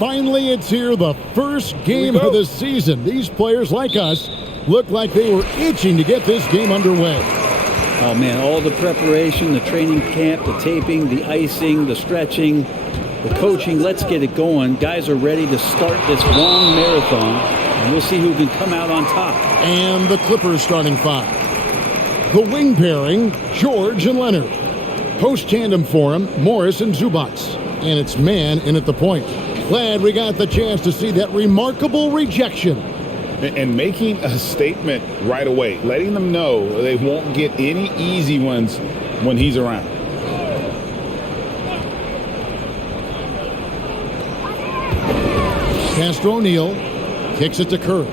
Finally, it's here, the first game of the season. These players, like us, look like they were itching to get this game underway. Oh, man, all the preparation, the training camp, the taping, the icing, the stretching, the coaching. Let's get it going. Guys are ready to start this long marathon, and we'll see who can come out on top. And the Clippers starting five. The wing pairing, George and Leonard. Post tandem for him, Morris and Zubac. And it's man in at the point. Glad we got the chance to see that remarkable rejection. And making a statement right away, letting them know they won't get any easy ones when he's around. Pass to O'Neal, kicks it to Curry.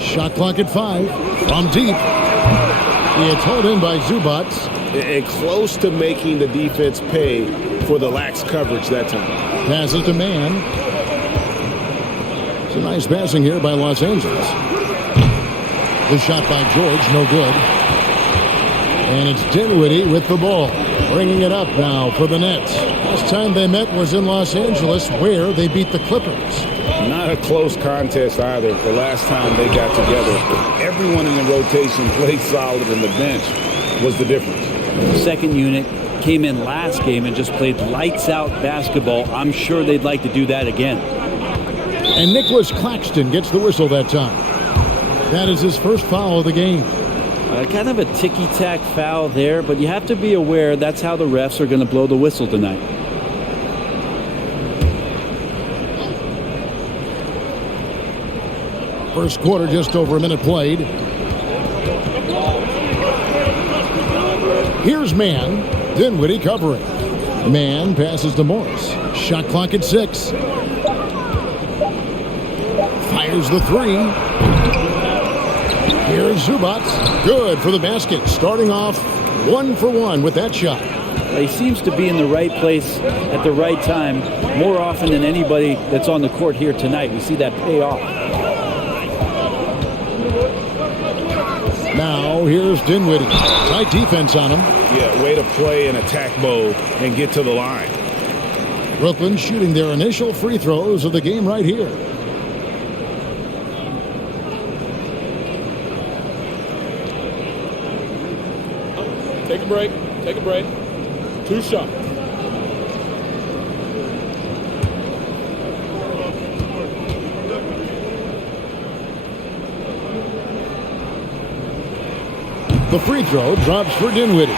Shot clock at 5, from deep. It's held in by Zubac. And close to making the defense pay for the lax coverage that time. Passes to man. It's a nice passing here by Los Angeles. The shot by George, no good. And it's Dinwiddie with the ball. Bringing it up now for the Nets. Last time they met was in Los Angeles, where they beat the Clippers. Not a close contest either. The last time they got together, everyone in the rotation played solid, and the bench was the difference. The second unit came in last game and just played lights-out basketball. I'm sure they'd like to do that again. And Nicholas Claxton gets the whistle that time. That is his first foul of the game. Kind of a ticky-tack foul there, but you have to be aware that's how the refs are going to blow the whistle tonight. First quarter, just over a minute played. Here's man. Dinwiddie covering. Man passes to Morris. Shot clock at 6. Fires the 3. Here's Zubac. Good for the basket. Starting off 1 for 1 with that shot. He seems to be in the right place at the right time more often than anybody that's on the court here tonight. We see that pay off. Now here's Dinwiddie. Tight defense on him. Yeah, way to play in attack mode and get to the line. Brooklyn shooting their initial free throws of the game right here. Take a break. Take a break. 2 shots. The free throw drops for Dinwiddie.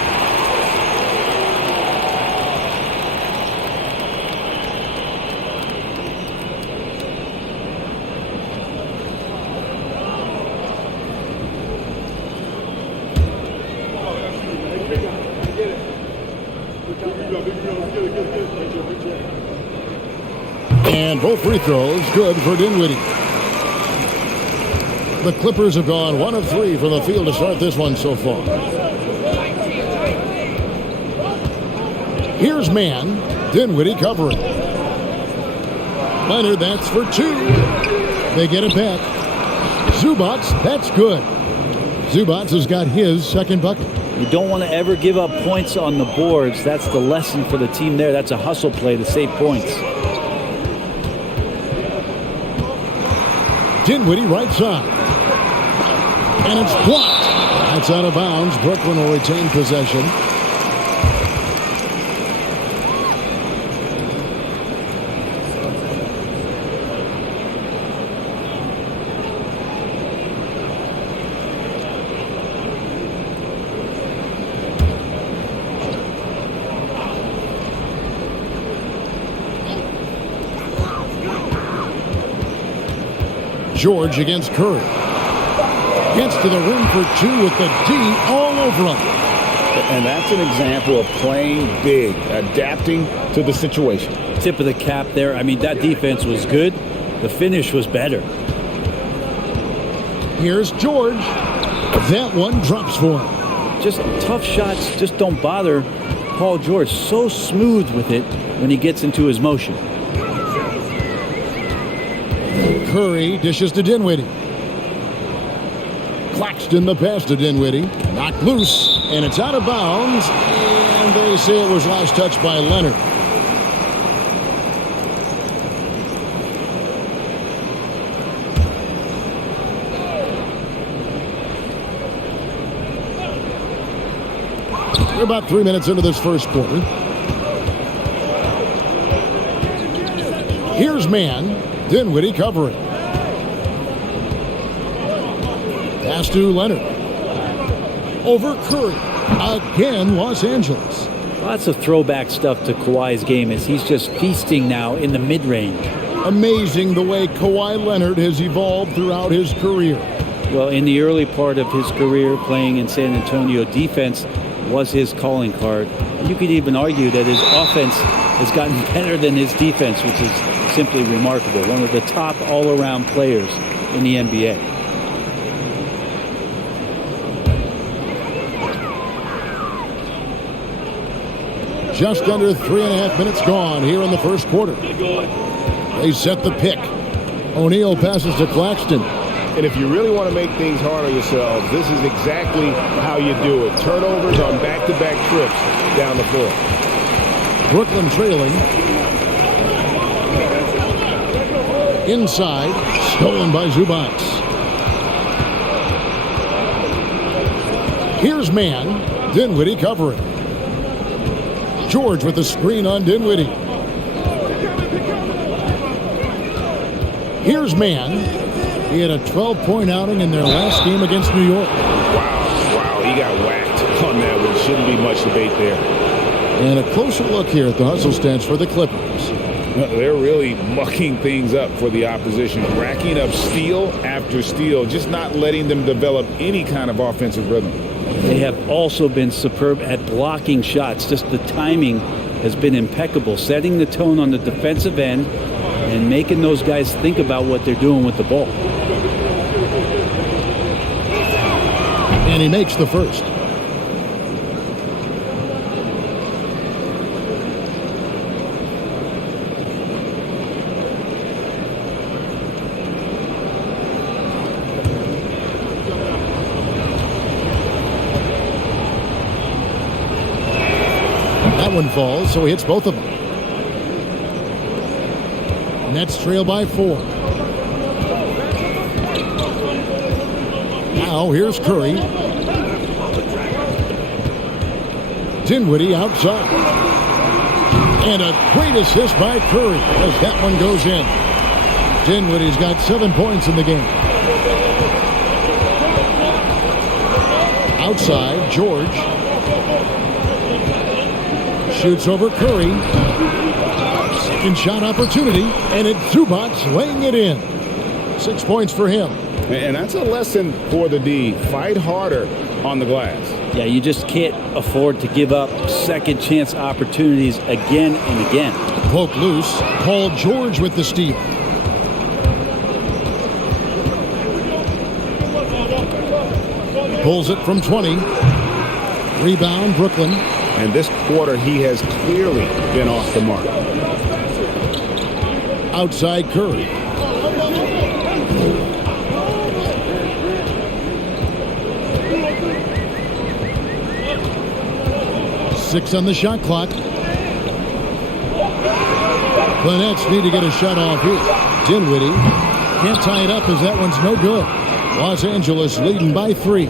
And both free throws good for Dinwiddie. The Clippers have gone 1 of 3 from the field to start this one so far. Here's man. Dinwiddie covering. Leonard, that's for 2. They get it back. Zubac, that's good. Zubac has got his second bucket. You don't want to ever give up points on the boards. That's the lesson for the team there. That's a hustle play to save points. Dinwiddie right side. And it's blocked. That's out of bounds. Brooklyn will retain possession. George against Curry. Gets to the rim for 2 with the D all over him. And that's an example of playing big, adapting to the situation. Tip of the cap there. I mean, that defense was good. The finish was better. Here's George. That one drops for him. Just tough shots. Just don't bother Paul George. So smooth with it when he gets into his motion. Curry dishes to Dinwiddie. Claxton the pass to Dinwiddie. Knocked loose, and it's out of bounds. And they say it was last touched by Leonard. We're about 3 minutes into this first quarter. Here's man. Dinwiddie covering. Pass to Leonard. Over Curry. Again, Los Angeles. Lots of throwback stuff to Kawhi's game as he's just feasting now in the mid-range. Amazing the way Kawhi Leonard has evolved throughout his career. Well, in the early part of his career playing in San Antonio, defense was his calling card. You could even argue that his offense has gotten better than his defense, which is simply remarkable. One of the top all-around players in the NBA. Just under 3.5 minutes gone here in the first quarter. They set the pick. O'Neal passes to Claxton. And if you really want to make things hard on yourselves, this is exactly how you do it. Turnovers on back-to-back trips down the floor. Brooklyn trailing. Inside, stolen by Zubac. Here's man. Dinwiddie covering. George with the screen on Dinwiddie. Here's man. He had a 12-point outing in their last game against New York. Wow, he got whacked on that one. Shouldn't be much debate there. And a closer look here at the hustle stance for the Clippers. They're really mucking things up for the opposition, racking up steal after steal, just not letting them develop any kind of offensive rhythm. They have also been superb at blocking shots. Just the timing has been impeccable, setting the tone on the defensive end and making those guys think about what they're doing with the ball. And he makes the first. That one falls, so he hits both of them. Nets trail by 4. Now here's Curry. Dinwiddie outside. And a great assist by Curry as that one goes in. Dinwiddie's got 7 points in the game. Outside, George. Shoots over Curry. Second shot opportunity, and it's Zubac laying it in. 6 points for him. And that's a lesson for the D. Fight harder on the glass. Yeah, you just can't afford to give up second chance opportunities again and again. Poke loose. Paul George with the steal. Pulls it from 20. Rebound, Brooklyn. And this quarter, he has clearly been off the mark. Outside Curry. Six on the shot clock. The Nets need to get a shot off here. Dinwiddie can't tie it up as that one's no good. Los Angeles leading by 3.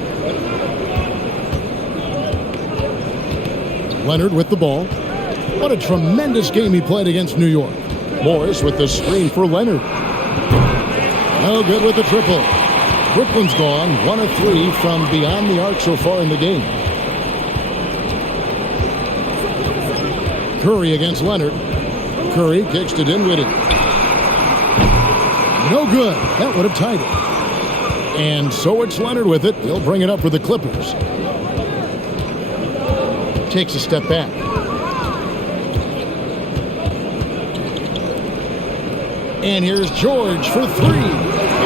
Leonard with the ball. What a tremendous game he played against New York. Morris with the screen for Leonard. No good with the triple. Brooklyn's gone 1 of 3 from beyond the arc so far in the game. Curry against Leonard. Curry kicks to Dinwiddie. No good. That would have tied it. And so it's Leonard with it. He'll bring it up for the Clippers. Takes a step back. And here's George for 3.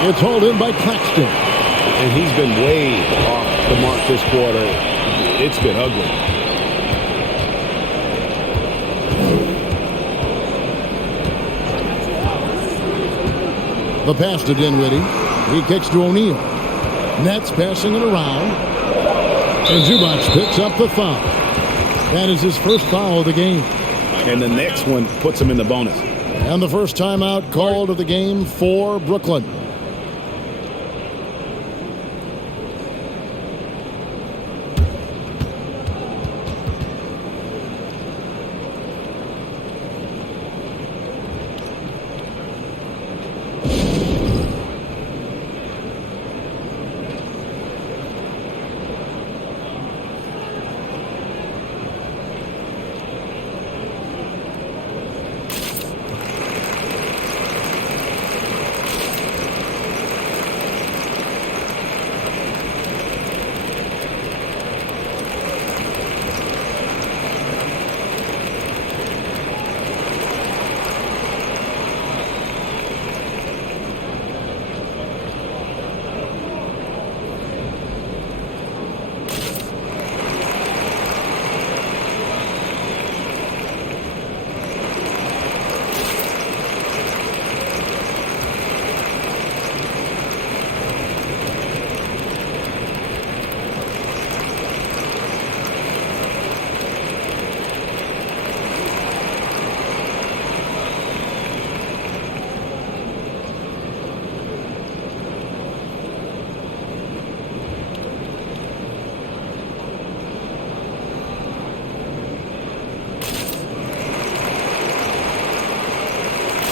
It's hauled in by Claxton. And he's been way off the mark this quarter. It's been ugly. The pass to Dinwiddie. He kicks to O'Neal. Nets passing it around. And Zubac picks up the foul. That is his first foul of the game. And the next one puts him in the bonus. And the first timeout called of the game for Brooklyn.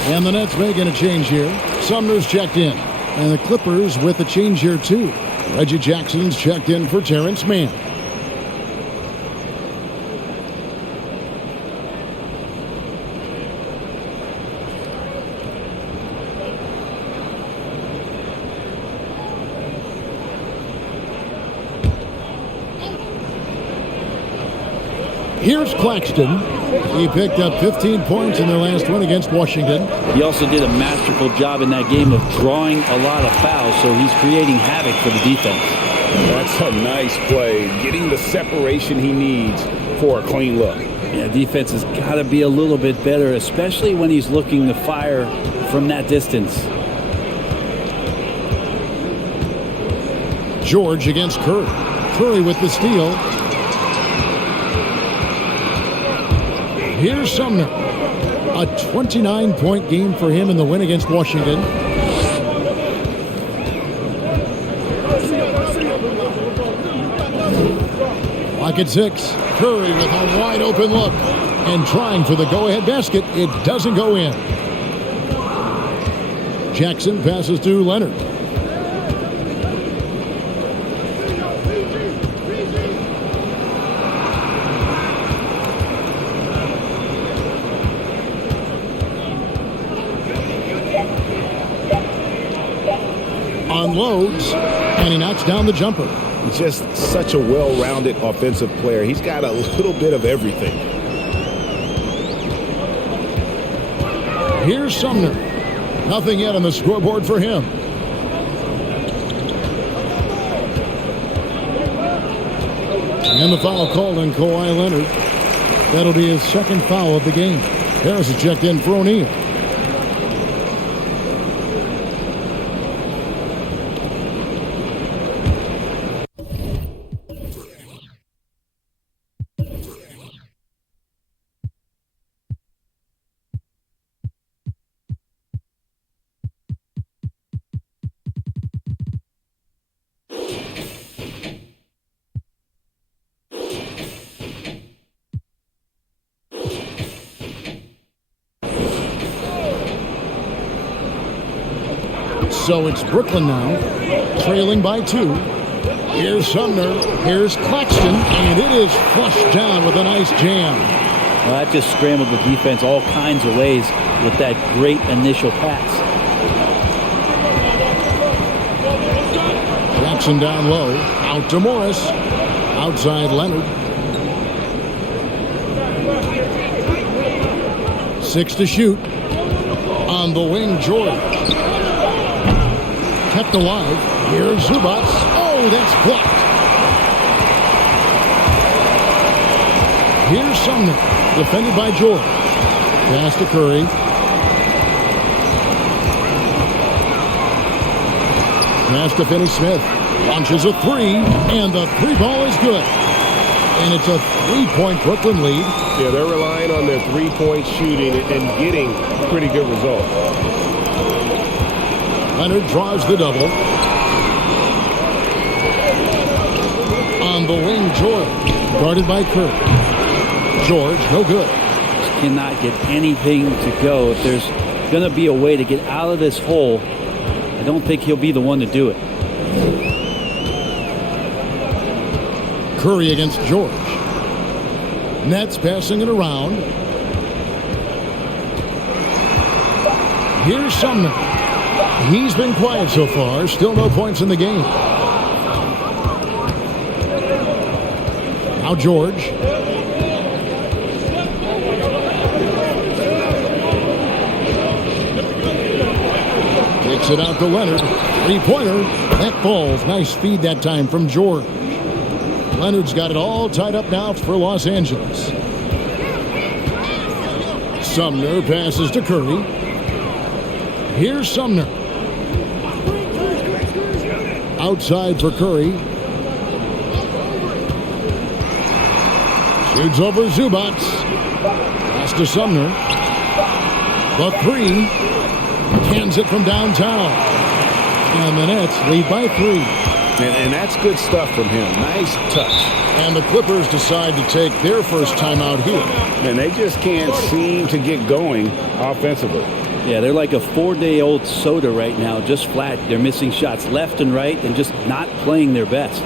And the Nets making a change here. Sumner's checked in. And the Clippers with a change here, too. Reggie Jackson's checked in for Terrence Mann. Here's Claxton. He picked up 15 points in their last win against Washington. He also did a masterful job in that game of drawing a lot of fouls, so he's creating havoc for the defense. That's a nice play, getting the separation he needs for a clean look. Yeah, defense has got to be a little bit better, especially when he's looking to fire from that distance. George against Curry. Curry with the steal. Here's Sumner. A 29-point game for him in the win against Washington. Lock at 6. Curry with a wide open look. And trying for the go-ahead basket. It doesn't go in. Jackson passes to Leonard. Unloads, and he knocks down the jumper. Just such a well-rounded offensive player. He's got a little bit of everything. Here's Sumner. Nothing yet on the scoreboard for him. And the foul called on Kawhi Leonard. That'll be his second foul of the game. Harris is checked in for O'Neal. So it's Brooklyn now, trailing by 2. Here's Sumner, here's Claxton, and it is flushed down with a nice jam. Well, that just scrambled the defense all kinds of ways with that great initial pass. Jackson down low, out to Morris, outside Leonard. 6 to shoot. On the wing, George. Kept alive. Here's Zubac. Oh, that's blocked. Here's Sumner. Defended by George. Pass to Curry. Pass to Finney-Smith. Launches a 3. And the 3 ball is good. And it's a 3-point Brooklyn lead. Yeah, they're relying on their 3-point shooting and getting pretty good results. Leonard draws the double. On the wing, George. Guarded by Curry. George, no good. Just cannot get anything to go. If there's going to be a way to get out of this hole, I don't think he'll be the one to do it. Curry against George. Nets passing it around. Here's Sumner. He's been quiet so far. Still no points in the game. Now George. Kicks it out to Leonard. 3-pointer. That falls. Nice feed that time from George. Leonard's got it all tied up now for Los Angeles. Sumner passes to Curry. Here's Sumner. Outside for Curry. Shoots over Zubac. Pass to Sumner. The 3. Cans it from downtown. And the Nets lead by 3. And that's good stuff from him. Nice touch. And the Clippers decide to take their first timeout here. And they just can't seem to get going offensively. Yeah, they're like a 4-day-old soda right now, just flat. They're missing shots left and right and just not playing their best.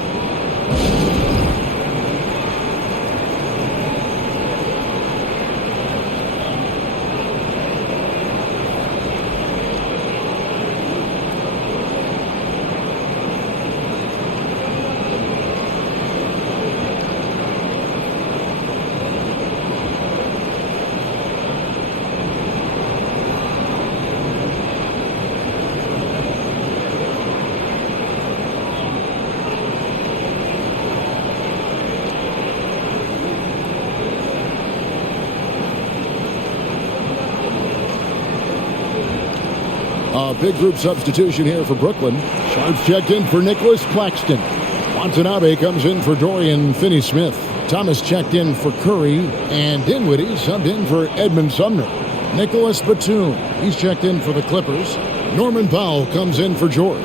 A big group substitution here for Brooklyn. Sharps checked in for Nicholas Claxton. Watanabe comes in for Dorian Finney-Smith. Thomas checked in for Curry. And Dinwiddie subbed in for Edmund Sumner. Nicholas Batum, he's checked in for the Clippers. Norman Powell comes in for George.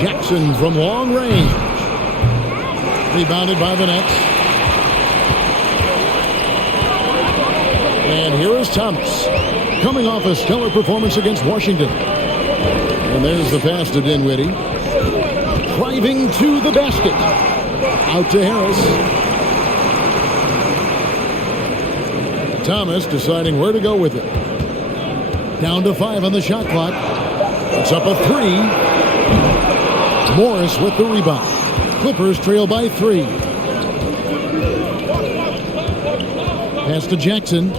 Jackson from long range. Rebounded by the Nets. And here is Thomas, coming off a stellar performance against Washington. And there's the pass to Dinwiddie. Driving to the basket. Out to Harris. Thomas deciding where to go with it. Down to 5 on the shot clock. It's up a 3. Morris with the rebound. Clippers trail by 3. Pass to Jackson.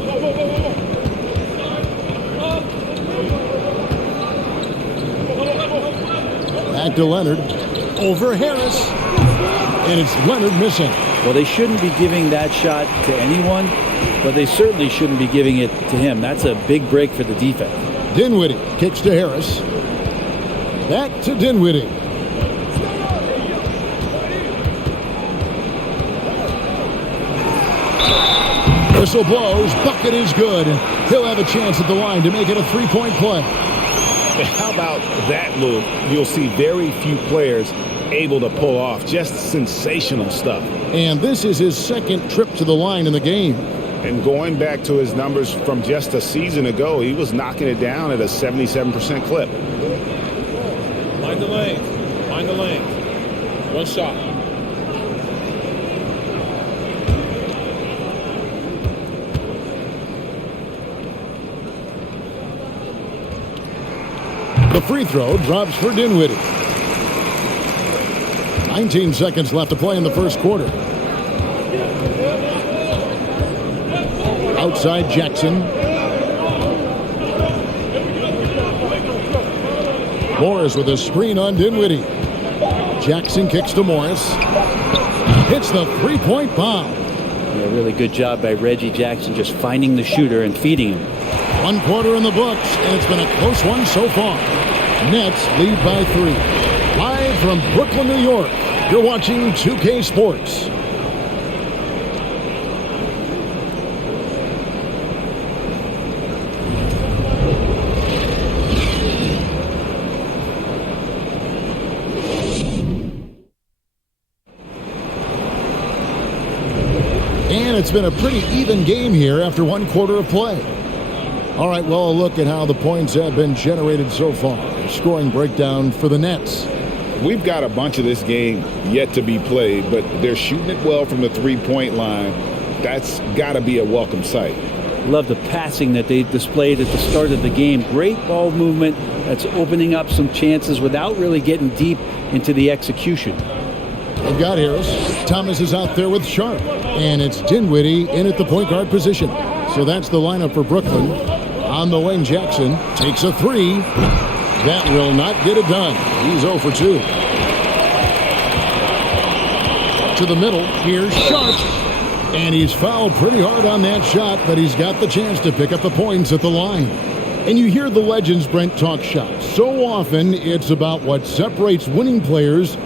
Back to Leonard. Over Harris. And it's Leonard missing. Well, they shouldn't be giving that shot to anyone, but they certainly shouldn't be giving it to him. That's a big break for the defense. Dinwiddie kicks to Harris. Back to Dinwiddie. Whistle blows. Bucket is good. And he'll have a chance at the line to make it a 3-point play. How about that move? You'll see very few players able to pull off. Just sensational stuff. And this is his second trip to the line in the game. And going back to his numbers from just a season ago, he was knocking it down at a 77% clip. Mind the lane. Mind the lane. One shot. The free throw drops for Dinwiddie. 19 seconds left to play in the first quarter. Outside Jackson. Morris with a screen on Dinwiddie. Jackson kicks to Morris. Hits the 3-point bomb. Yeah, really good job by Reggie Jackson just finding the shooter and feeding him. 1 quarter in the books, and it's been a close one so far. Nets lead by 3. Live from Brooklyn, New York, you're watching 2K Sports. And it's been a pretty even game here after 1 quarter of play. All right, well, a look at how the points have been generated so far. Scoring breakdown for the Nets. We've got a bunch of this game yet to be played, but they're shooting it well from the 3-point line. That's got to be a welcome sight. Love the passing that they displayed at the start of the game. Great ball movement that's opening up some chances without really getting deep into the execution. They've got Harris. Thomas is out there with Sharp. And it's Dinwiddie in at the point guard position. So that's the lineup for Brooklyn. On the wing, Jackson takes a 3. That will not get it done. He's 0 for 2. To the middle, here's Sharp. And he's fouled pretty hard on that shot, but he's got the chance to pick up the points at the line. And you hear the legends, Brent, talk shop. So often, it's about what separates winning players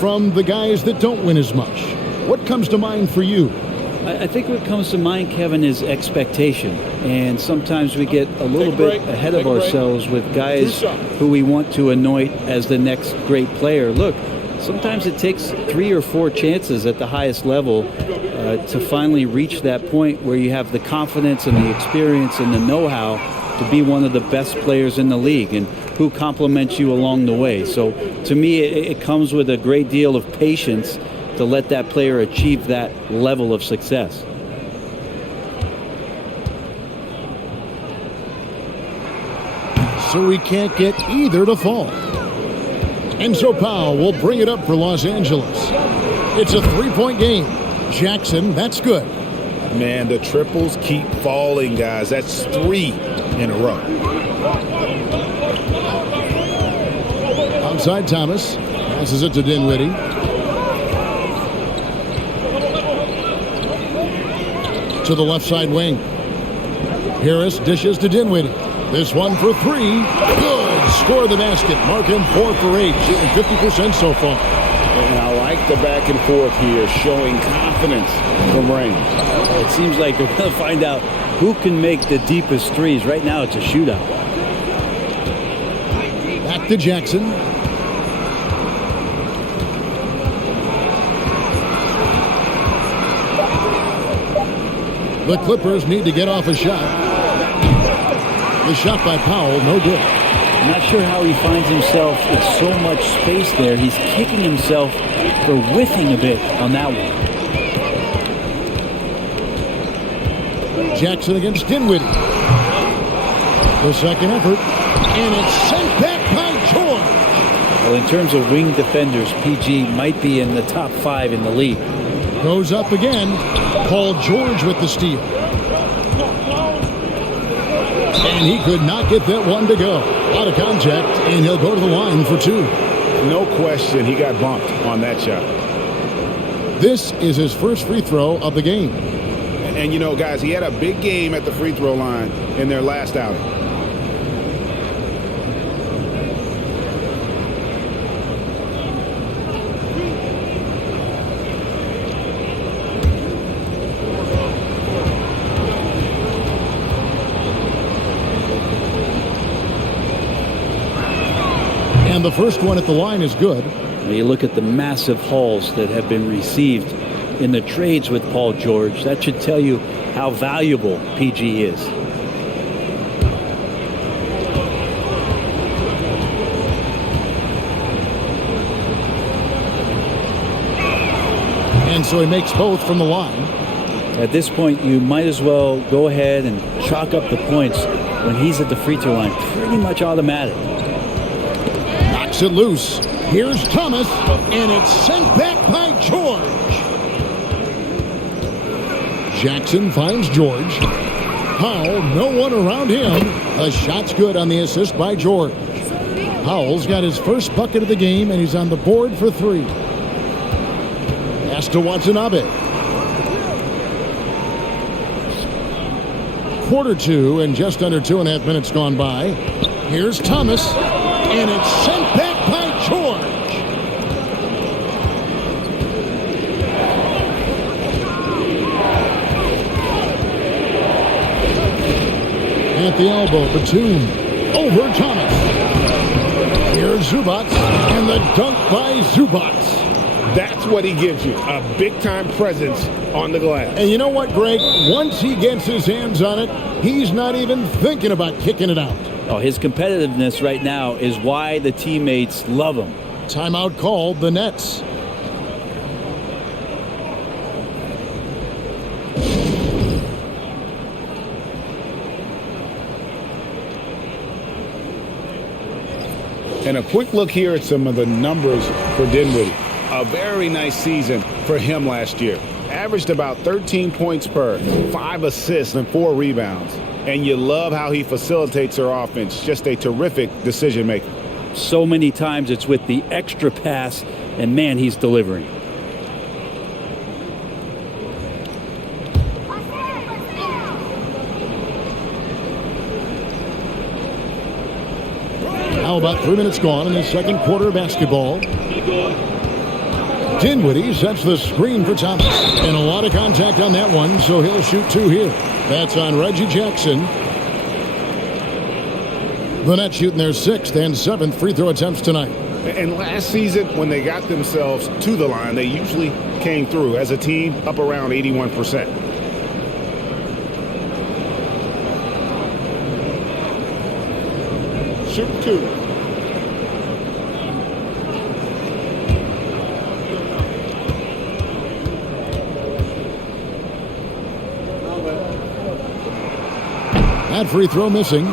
from the guys that don't win as much. What comes to mind for you? I think what comes to mind, Kevin, is expectation. And sometimes we get a little bit ahead of ourselves with guys who we want to anoint as the next great player. Look, sometimes it takes 3 or 4 chances at the highest level to finally reach that point where you have the confidence and the experience and the know-how to be one of the best players in the league, and who compliments you along the way. So to me, it comes with a great deal of patience to let that player achieve that level of success. So we can't get either to fall. And so Powell will bring it up for Los Angeles. It's a 3-point game. Jackson, that's good. Man, the triples keep falling, guys. That's 3 in a row. Outside Thomas. Passes it to Dinwiddie. To the left side wing. Harris dishes to Dinwiddie. This one for 3. Good. Score the basket. Mark him 4 for 8. Shooting 50% so far. And I like the back and forth here, showing confidence from range. It seems like they're going to find out who can make the deepest threes. Right now, it's a shootout. Back to Jackson. The Clippers need to get off a shot. The shot by Powell, no good. I'm not sure how he finds himself with so much space there. He's kicking himself for whiffing a bit on that one. Jackson against Dinwiddie. The second effort. And it's sent back by George. Well, in terms of wing defenders, PG might be in the top 5 in the league. Goes up again. Paul George with the steal. And he could not get that one to go. Out of contact, and he'll go to the line for 2. No question, he got bumped on that shot. This is his first free throw of the game. And you know, guys, he had a big game at the free throw line in their last outing. And the first one at the line is good. Now you look at the massive hauls that have been received in the trades with Paul George. That should tell you how valuable PG is. And so he makes both from the line. At this point, you might as well go ahead and chalk up the points when he's at the free throw line. Pretty much automatic. Knocks it loose. Here's Thomas, and it's sent back by George. Jackson finds George. Powell, no one around him. A shot's good on the assist by George. Powell's got his first bucket of the game, and he's on the board for 3. Pass to Watanabe. Quarter 2 and just under 2.5 minutes gone by. Here's Thomas, and it's sent back by George. At the elbow, Batum over Thomas. Here's Zubac, and the dunk by Zubac. That's what he gives you, a big-time presence on the glass. And you know what, Greg? Once he gets his hands on it, he's not even thinking about kicking it out. Oh, his competitiveness right now is why the teammates love him. Timeout called, the Nets. And a quick look here at some of the numbers for Dinwiddie. A very nice season for him last year. Averaged about 13 points per, 5 assists and 4 rebounds. And you love how he facilitates their offense. Just a terrific decision maker. So many times it's with the extra pass, and man, he's delivering. Now about 3 minutes gone in the second quarter of basketball. Dinwiddie sets the screen for Thomas. And a lot of contact on that one, so he'll shoot 2 here. That's on Reggie Jackson. The Nets shooting their 6th and 7th free throw attempts tonight. And last season, when they got themselves to the line, they usually came through as a team up around 81%. Shoot 2. That free throw missing.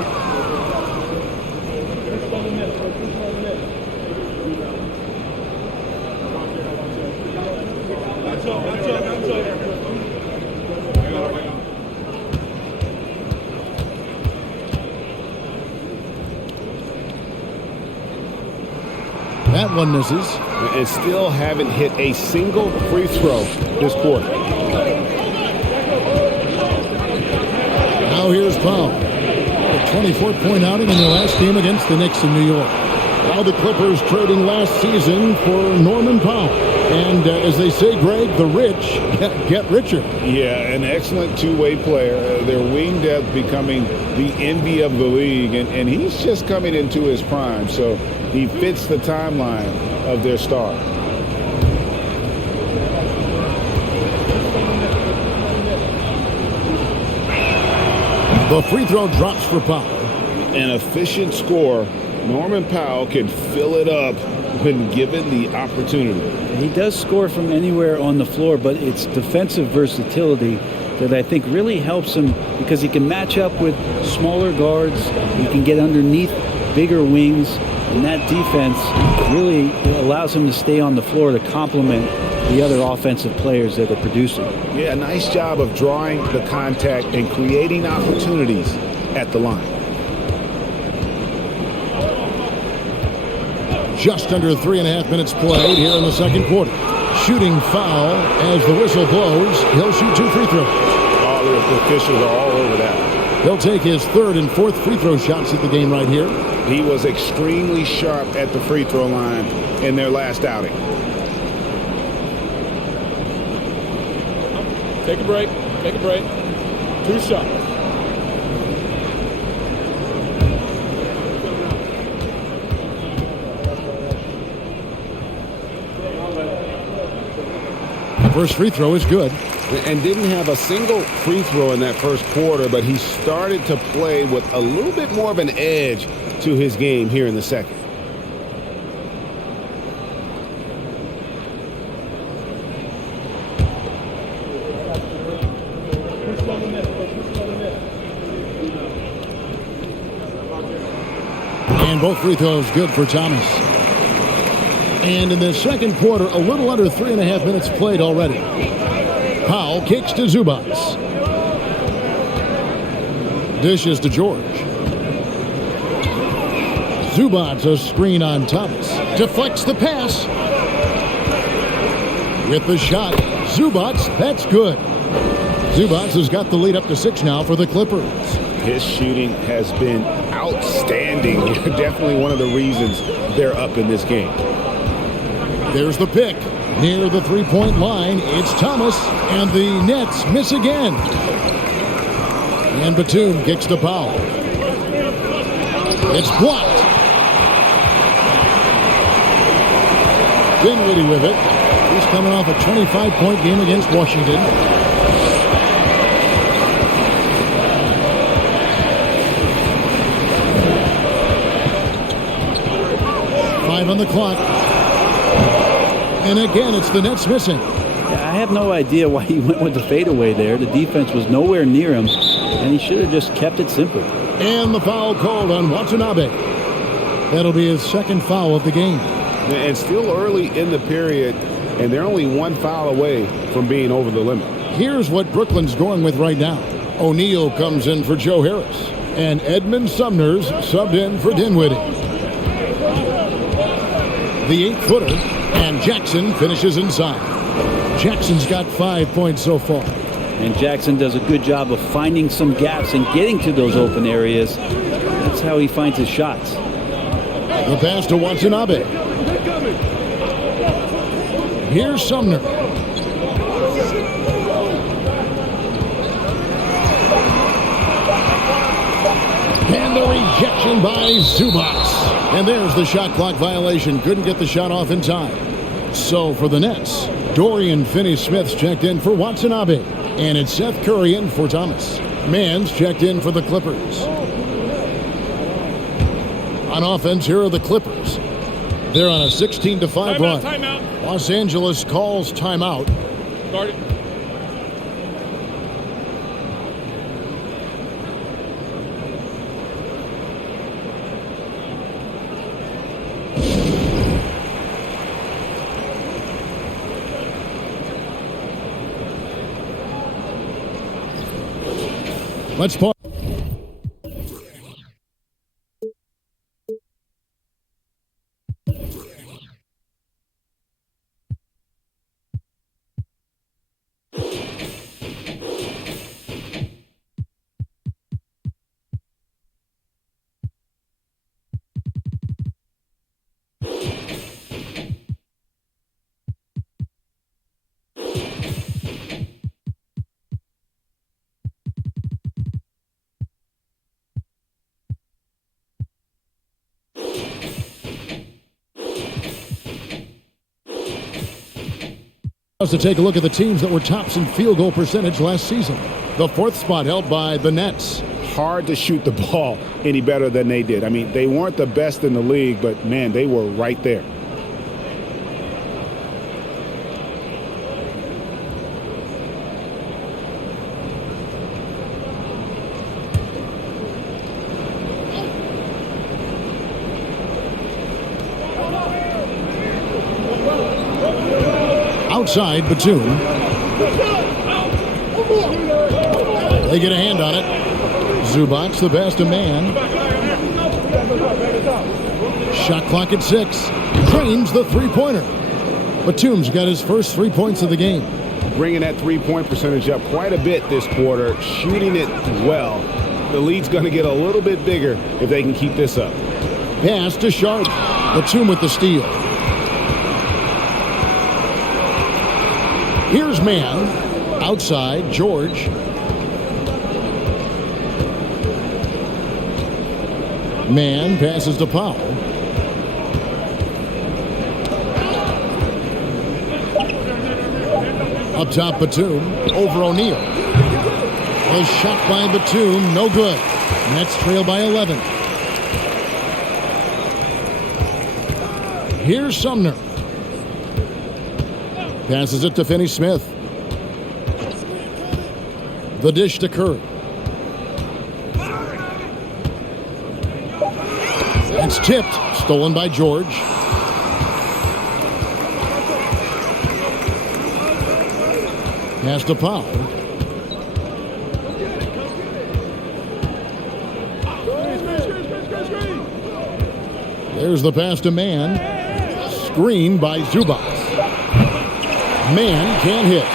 That one misses. And still haven't hit a single free throw this quarter. Now here's Powell. A 24-point outing in their last game against the Knicks in New York. Now the Clippers trading last season for Norman Powell. And as they say, Greg, the rich get richer. Yeah, an excellent two-way player. Their wing depth becoming the envy of the league. And he's just coming into his prime. So he fits the timeline of their star. The free throw drops for Powell. An efficient score. Norman Powell can fill it up when given the opportunity. He does score from anywhere on the floor, but it's defensive versatility that I think really helps him because he can match up with smaller guards. He can get underneath bigger wings, and that defense really allows him to stay on the floor to complement the other offensive players that are producing. Yeah, nice job of drawing the contact and creating opportunities at the line. Just under 3.5 minutes played here in the second quarter. Shooting foul as the whistle blows. He'll shoot 2 free throws. All the officials are all over that. He'll take his 3rd and 4th free throw shots at the game right here. He was extremely sharp at the free throw line in their last outing. Take a break. Take a break. 2 shots. First free throw is good. And didn't have a single free throw in that first quarter, but he started to play with a little bit more of an edge to his game here in the second. And both free throws good for Thomas. And in the second quarter, a little under 3.5 minutes played already. Powell kicks to Zubac. Dishes to George. Zubac a screen on Thomas. Deflects the pass. With the shot, Zubac, that's good. Zubac has got the lead up to 6 now for the Clippers. His shooting has been outstanding. Definitely one of the reasons they're up in this game. There's the pick. Near the three-point line, it's Thomas, and the Nets miss again. And Batum kicks to Powell. It's blocked. Dinwiddie with it. He's coming off a 25-point game against Washington. On the clock. And again, it's the Nets missing. I have no idea why he went with the fadeaway there. The defense was nowhere near him, and he should have just kept it simple. And the foul called on Watanabe. That'll be his 2nd foul of the game. And still early in the period, and they're only 1 foul away from being over the limit. Here's what Brooklyn's going with right now. O'Neal comes in for Joe Harris. And Edmund Sumner's subbed in for Dinwiddie. The 8-footer, and Jackson finishes inside. Jackson's got 5 points so far. And Jackson does a good job of finding some gaps and getting to those open areas. That's how he finds his shots. The pass to Watanabe. Here's Sumner. And the rejection by Zubac. And there's the shot clock violation. Couldn't get the shot off in time. So for the Nets, Dorian Finney-Smith's checked in for Watanabe. And it's Seth Curry in for Thomas. Mann's checked in for the Clippers. On offense, here are the Clippers. They're on a 16-5 run. Timeout. Los Angeles calls timeout. Start it. Let's pause. To take a look at the teams that were tops in field goal percentage last season. The fourth spot held by the Nets. Hard to shoot the ball any better than they did. I mean, they weren't the best in the league, but, man, they were right there. Outside, Batum. They get a hand on it. Zubac, the best of man. Shot clock at 6. Drains the three-pointer. Batum's got his first 3 points of the game. Bringing that three-point percentage up quite a bit this quarter, shooting it well. The lead's going to get a little bit bigger if they can keep this up. Pass to Sharp. Batum with the steal. Here's Mann. Outside, George. Mann passes to Powell. Up top, Batum. Over O'Neal. A shot by Batum. No good. Nets trail by 11. Here's Sumner. Passes it to Finney-Smith. The dish to Curry. It's tipped. Stolen by George. Pass to Powell. There's the pass to Mann. Screen by Zubac. Mann can't hit.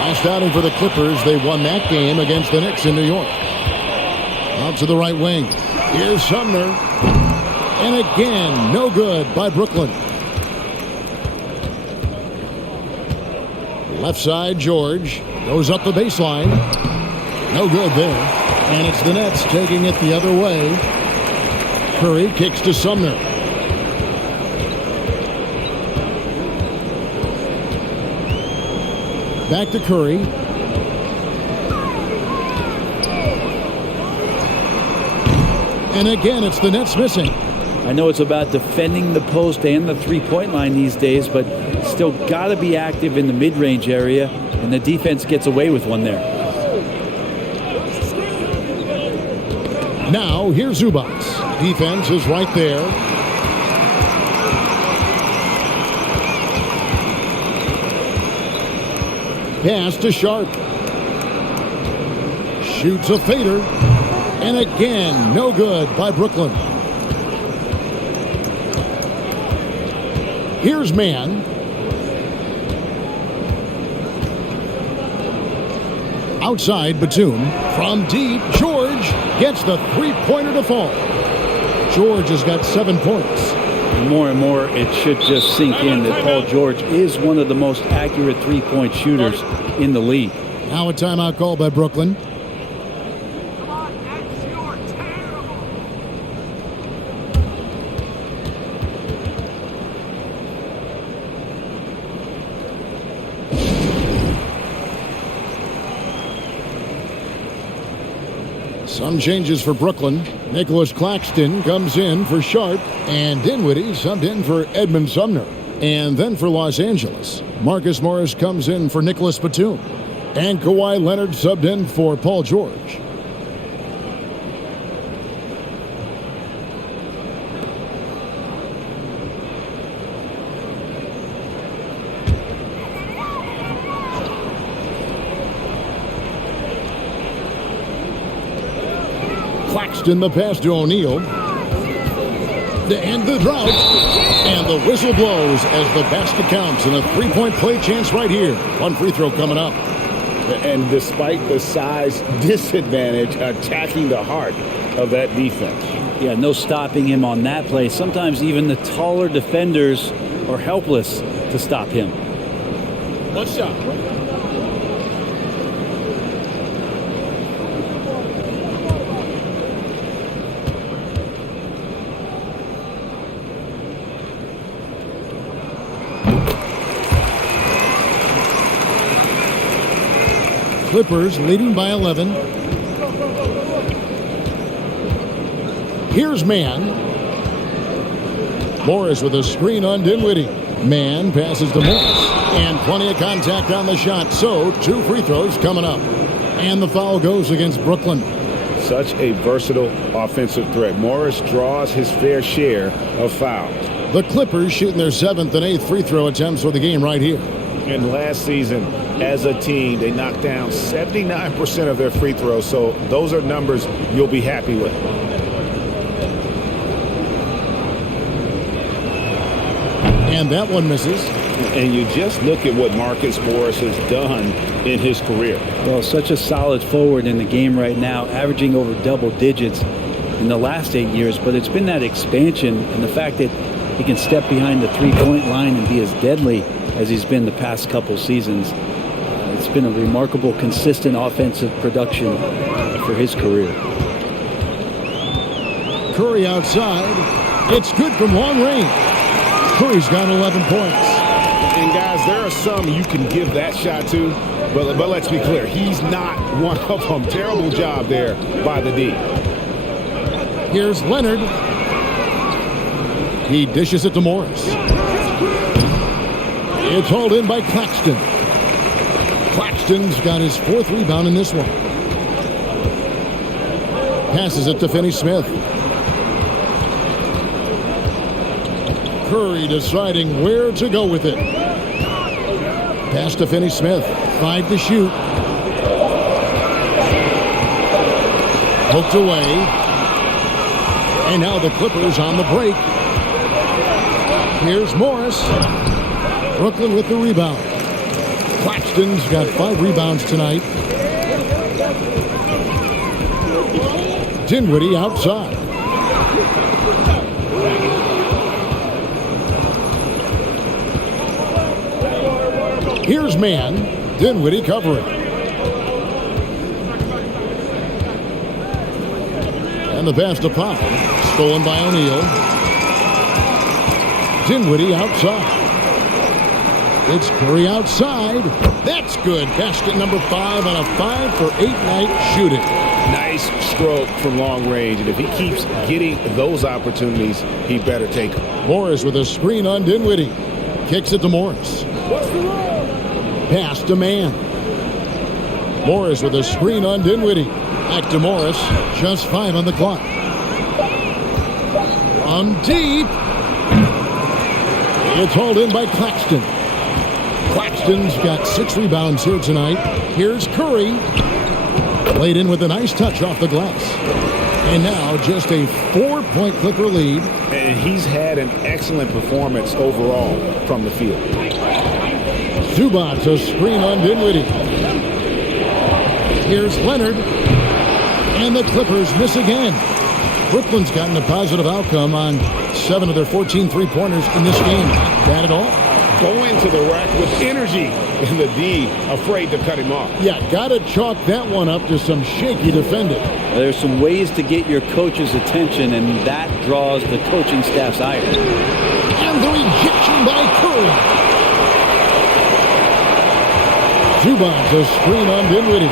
Last outing for the Clippers. They won that game against the Knicks in New York. Out to the right wing. Here's Sumner. And again, no good by Brooklyn. Left side, George. Goes up the baseline. No good there. And it's the Nets taking it the other way. Curry kicks to Sumner. Back to Curry. And again, it's the Nets missing. I know it's about defending the post and the three-point line these days, but still got to be active in the mid-range area, and the defense gets away with one there. Now, here's Zubac. Defense is right there. Pass to Sharp. Shoots a fader. And again, no good by Brooklyn. Here's Mann. Outside, Batum. From deep, George gets the three-pointer to fall. George has got 7 points. More and more, it should just sink in that Paul George is one of the most accurate three-point shooters in the league. Now a timeout call by Brooklyn. Some changes for Brooklyn. Nicholas Claxton comes in for Sharp, and Dinwiddie subbed in for Edmund Sumner. And then for Los Angeles, Marcus Morris comes in for Nicholas Batum. And Kawhi Leonard subbed in for Paul George. Claxton the pass to O'Neal. To end the drought. And the whistle blows as the basket counts. And a three-point play chance right here. One free throw coming up. And despite the size disadvantage, attacking the heart of that defense. Yeah, no stopping him on that play. Sometimes even the taller defenders are helpless to stop him. One shot. Clippers leading by 11. Here's Mann. Morris with a screen on Dinwiddie. Mann passes to Morris. And plenty of contact on the shot. So, 2 free throws coming up. And the foul goes against Brooklyn. Such a versatile offensive threat. Morris draws his fair share of fouls. The Clippers shooting their 7th and 8th free throw attempts for the game right here. And last season, as a team, they knocked down 79% of their free throws. So those are numbers you'll be happy with. And that one misses. And you just look at what Marcus Morris has done in his career. Well, such a solid forward in the game right now, averaging over double digits in the last 8 years. But it's been that expansion and the fact that he can step behind the three-point line and be as deadly as he's been the past couple seasons. It's been a remarkable, consistent offensive production for his career. Curry outside. It's good from long range. Curry's got 11 points. And guys, there are some you can give that shot to, but let's be clear, he's not one of them. Terrible job there by the D. Here's Leonard. He dishes it to Morris. It's hauled in by Claxton. Claxton's got his 4th rebound in this one. Passes it to Finney-Smith. Curry deciding where to go with it. Pass to Finney-Smith. 5 to shoot. Poked away. And now the Clippers on the break. Here's Morris. Brooklyn with the rebound. Claxton's got 5 rebounds tonight. Dinwiddie outside. Here's Mann. Dinwiddie covering. And the pass to Pop. Stolen by O'Neal. Dinwiddie outside. It's Curry outside. That's good. Basket number 5 on a 5-for-8 night shooting. Nice stroke from long range. And if he keeps getting those opportunities, he better take them. Morris with a screen on Dinwiddie. Kicks it to Morris. Pass to Mann. Morris with a screen on Dinwiddie. Back to Morris. Just 5 on the clock. On deep. It's hauled in by Claxton. Claxton's got 6 rebounds here tonight. Here's Curry. Laid in with a nice touch off the glass. And now just a 4-point Clipper lead. And he's had an excellent performance overall from the field. Zubac a screen on Dinwiddie. Here's Leonard. And the Clippers miss again. Brooklyn's gotten a positive outcome on 7 of their 14 three-pointers in this game. Bad at all? Go into the rack with energy, and the D afraid to cut him off. Yeah, got to chalk that one up to some shaky defending. There's some ways to get your coach's attention, and that draws the coaching staff's ire. And the rejection by Curry. Zubac, a screen on Dinwiddie.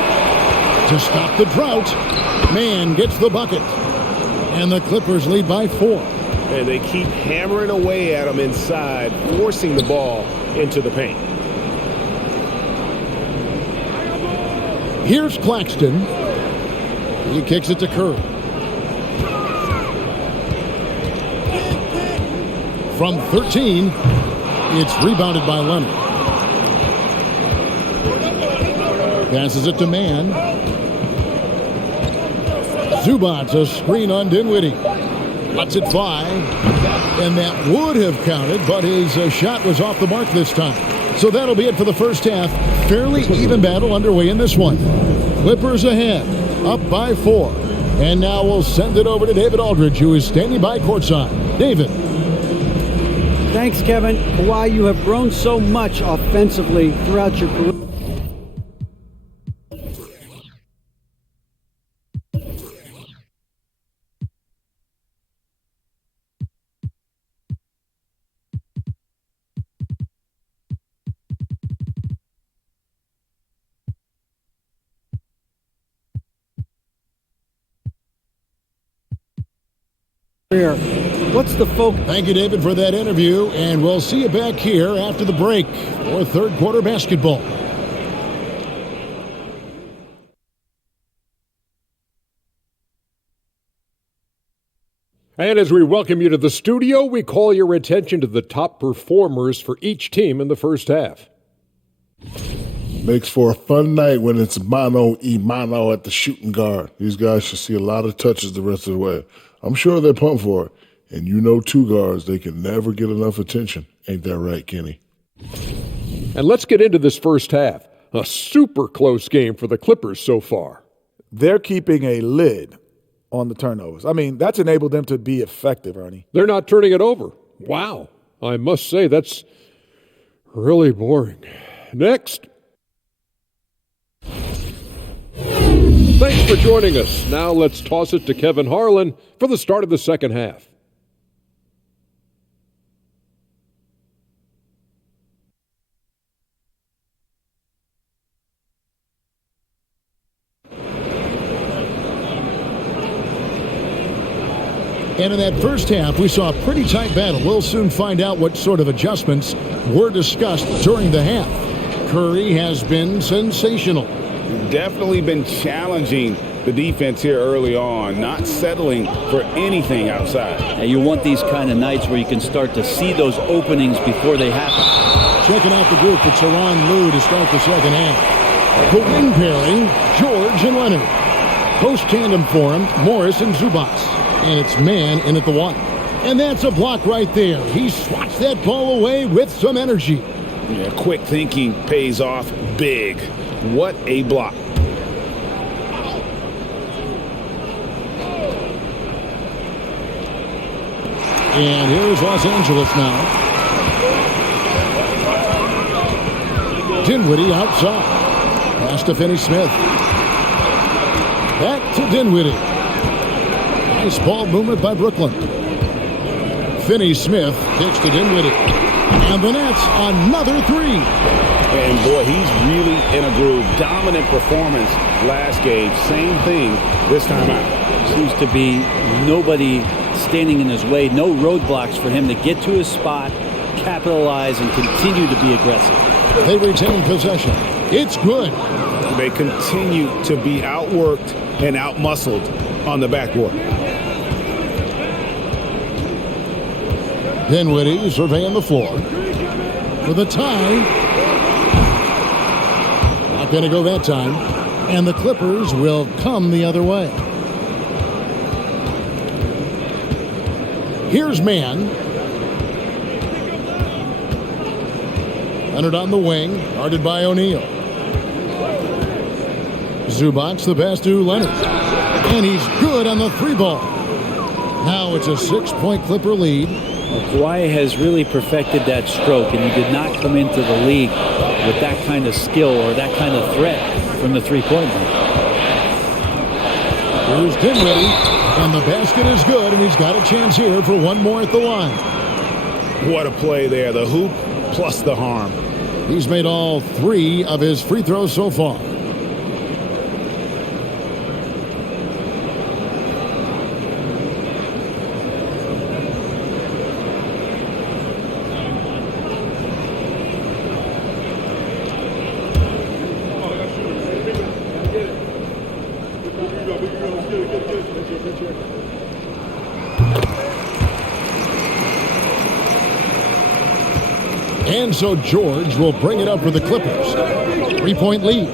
To stop the drought, Man gets the bucket. And the Clippers lead by 4. And they keep hammering away at him inside, forcing the ball into the paint. Here's Claxton. He kicks it to Curry. From 13, it's rebounded by Leonard. Passes it to Mann. Zubac, a screen on Dinwiddie. Lets it fly. And that would have counted, but his shot was off the mark this time. So that'll be it for the first half. Fairly even battle underway in this one. Clippers ahead, up by 4. And now we'll send it over to David Aldridge, who is standing by courtside. David. Thanks, Kevin. Kawhi, you have grown so much offensively throughout your career. What's the focus? Thank you, David, for that interview, and we'll see you back here after the break for third quarter basketball. And as we welcome you to the studio, we call your attention to the top performers for each team in the first half. Makes for a fun night when it's mano at the shooting guard. These guys should see a lot of touches the rest of the way. I'm sure they're pumped for it. And you know, two guards, they can never get enough attention. Ain't that right, Kenny? And let's get into this first half. A super close game for the Clippers so far. They're keeping a lid on the turnovers. I mean, that's enabled them to be effective, Ernie. They're not turning it over. Wow. I must say, that's really boring. Next. Thanks for joining us. Now let's toss it to Kevin Harlan for the start of the second half. And in that first half, we saw a pretty tight battle. We'll soon find out what sort of adjustments were discussed during the half. Curry has been sensational. Definitely been challenging the defense here early on, not settling for anything outside. Now you want these kind of nights where you can start to see those openings before they happen. Checking out the group for Tyronn Lue to start the second half. The wing pairing, George and Leonard. Post tandem for him, Morris and Zubac. And it's Mann in at the 1. And that's a block right there. He swats that ball away with some energy. Yeah, quick thinking pays off big. What a block. And here's Los Angeles now. Dinwiddie outside. Pass to Finney-Smith. Back to Dinwiddie. Nice ball movement by Brooklyn. Finney-Smith kicks to Dinwiddie. And the Nets, another 3. And boy, he's really in a groove. Dominant performance last game. Same thing this time out. Seems to be nobody standing in his way. No roadblocks for him to get to his spot, capitalize, and continue to be aggressive. They retain possession. It's good. They continue to be outworked and outmuscled on the backboard. Dinwiddie surveying the floor for the tie. Not going to go that time. And the Clippers will come the other way. Here's Mann. Leonard on the wing, guarded by O'Neal. Zubac, the pass to Leonard. And he's good on the 3 ball. Now it's a 6-point Clipper lead. Kawhi has really perfected that stroke, and he did not come into the league with that kind of skill or that kind of threat from the three-point line. Here's Dinwiddie, and the basket is good, and he's got a chance here for one more at the line. What a play there. The hoop plus the harm. He's made all 3 of his free throws so far. And so George will bring it up for the Clippers. 3-point lead.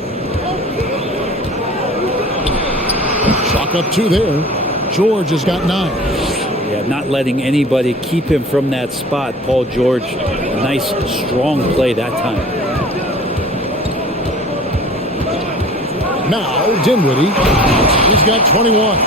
Chalk up 2 there. George has got 9. Yeah, not letting anybody keep him from that spot. Paul George, a nice, strong play that time. Now Dinwiddie. He's got 21.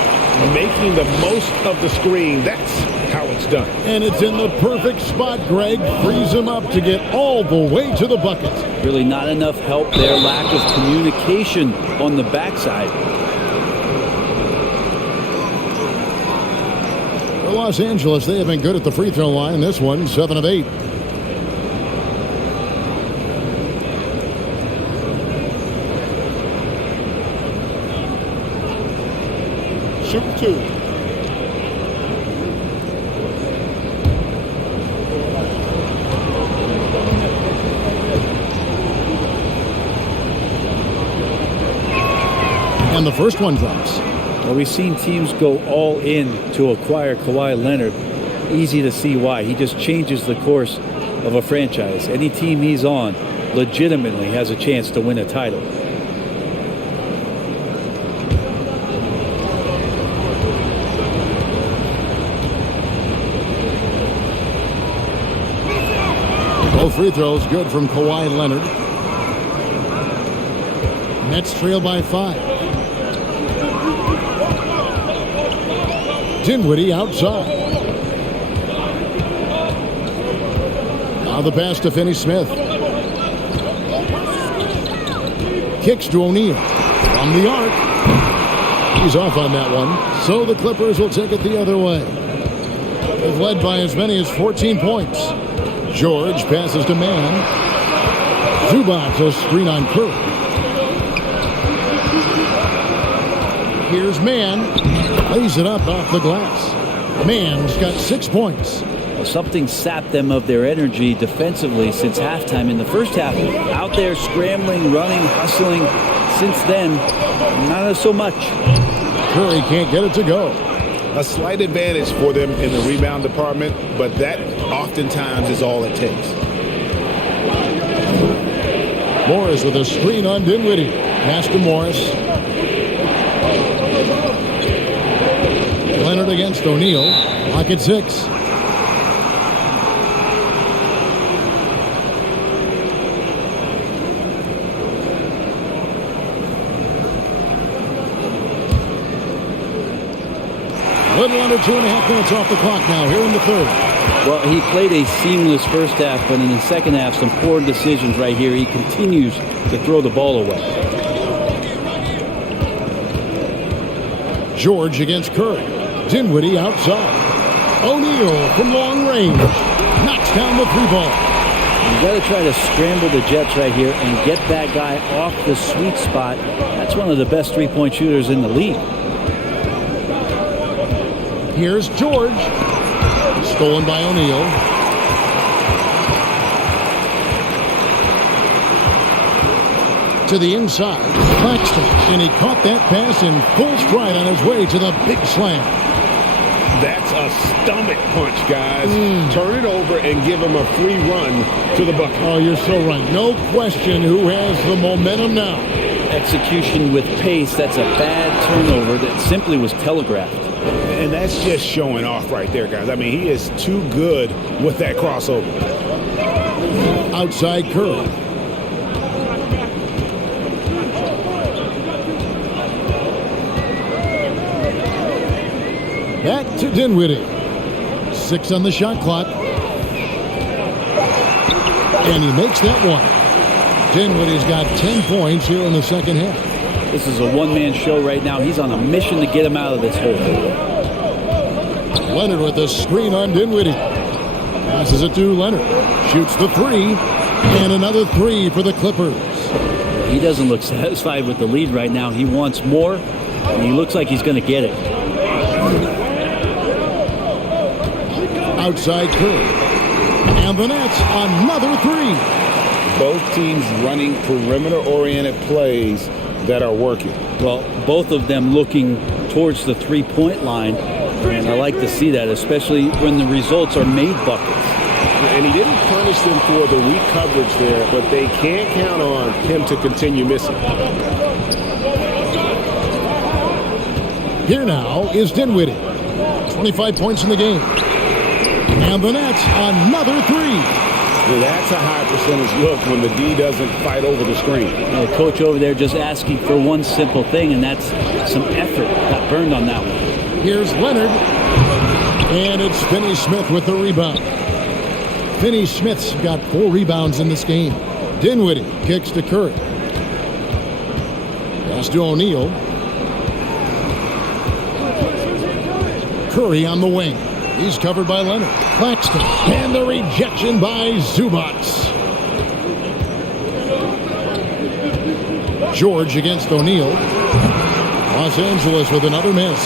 Making the most of the screen. That's how it's done. And it's in the perfect spot. Greg frees him up to get all the way to the bucket. Really not enough help there. Lack of communication on the backside. For Los Angeles, they have been good at the free throw line. This one, 7 of 8. Shoot 2. And the first one drops. Well, we've seen teams go all in to acquire Kawhi Leonard. Easy to see why. He just changes the course of a franchise. Any team he's on legitimately has a chance to win a title. Both free throws good from Kawhi Leonard. Nets trail by 5. Dinwiddie outside. Now the pass to Finney-Smith. Kicks to O'Neal. From the arc. He's off on that one. So the Clippers will take it the other way. They've led by as many as 14 points. George passes to Mann. Zubac a screen on Curry. Here's Mann. Lays it up off the glass. Mann's got 6 points. Well, something sapped them of their energy defensively since halftime. In the first half, out there scrambling, running, hustling. Since then, not so much. Curry can't get it to go. A slight advantage for them in the rebound department, but that oftentimes is all it takes. Morris with a screen on Dinwiddie. Pass to Morris. Leonard against O'Neal. Lock at 6. Little under 2.5 minutes off the clock now here in the third. Well, he played a seamless first half, but in the second half, some poor decisions right here. He continues to throw the ball away. George against Curry. Dinwiddie outside. O'Neal from long range. Knocks down the 3-ball. You've got to try to scramble the Jets right here and get that guy off the sweet spot. That's one of the best three-point shooters in the league. Here's George. Stolen by O'Neal. To the inside. Claxton. And he caught that pass in full stride on his way to the big slam. That's a stomach punch, guys. Turn it over and give him a free run to the bucket. Oh, you're so right. No question who has the momentum now. Execution with pace. That's a bad turnover that simply was telegraphed. And that's just showing off right there, guys. I mean, he is too good with that crossover. Outside Curry. Back to Dinwiddie. 6 on the shot clock. And he makes that one. Dinwiddie's got 10 points here in the second half. This is a one-man show right now. He's on a mission to get him out of this hole. Leonard with a screen on Dinwiddie. Passes it to Leonard. Shoots the 3. And another 3 for the Clippers. He doesn't look satisfied with the lead right now. He wants more, and he looks like he's going to get it. Outside Curry. And the Nets, another 3. Both teams running perimeter-oriented plays that are working. Well, both of them looking towards the three-point line, and I like to see that, especially when the results are made buckets. And he didn't punish them for the weak coverage there, but they can't count on him to continue missing. Here now is Dinwiddie. 25 points in the game. And the Nets, another 3. Well, that's a high percentage look when the D doesn't fight over the screen. The coach over there just asking for one simple thing, and that's some effort. Got burned on that one. Here's Leonard. And it's Finney-Smith with the rebound. Finney-Smith's got 4 rebounds in this game. Dinwiddie kicks to Curry. Pass to O'Neal. Curry on the wing. He's covered by Leonard. Claxton. And the rejection by Zubac. George against O'Neal. Los Angeles with another miss.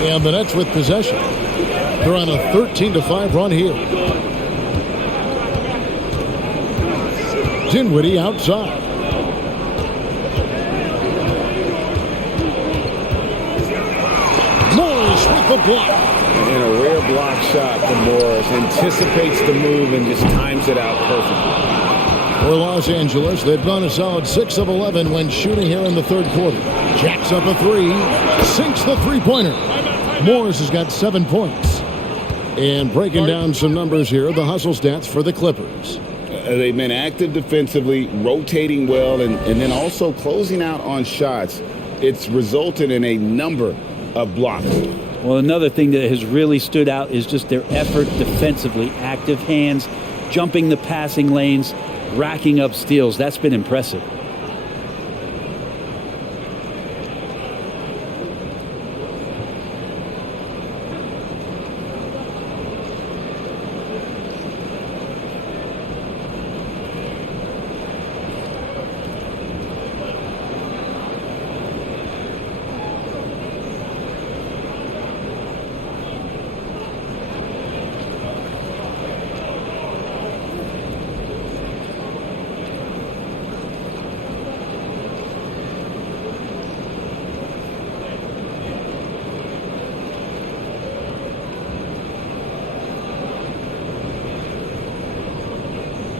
And the Nets with possession. They're on a 13-5 run here. Dinwiddie outside. Morris with the block. And a rare block shot from Morris. Anticipates the move and just times it out perfectly. For Los Angeles, they've gone a solid 6 of 11 when shooting here in the third quarter. Jacks up a 3. Sinks the three-pointer. Morris has got 7 points. And breaking down some numbers here, the hustle stats for the Clippers. They've been active defensively, rotating well, and then also closing out on shots. It's resulted in a number of blocks. Well, another thing that has really stood out is just their effort defensively. Active hands, jumping the passing lanes, racking up steals. That's been impressive.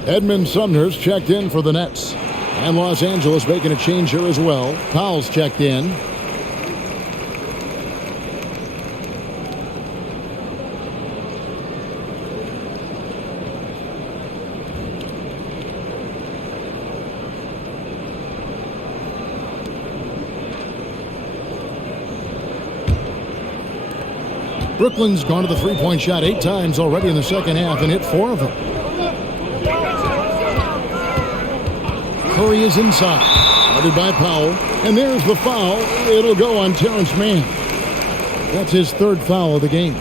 Edmund Sumner's checked in for the Nets. And Los Angeles making a change here as well. Powell's checked in. Brooklyn's gone to the three-point shot 8 times already in the second half and hit 4 of them. Curry is inside. Guarded by Powell. And there's the foul. It'll go on Terrence Mann. That's his 3rd foul of the game.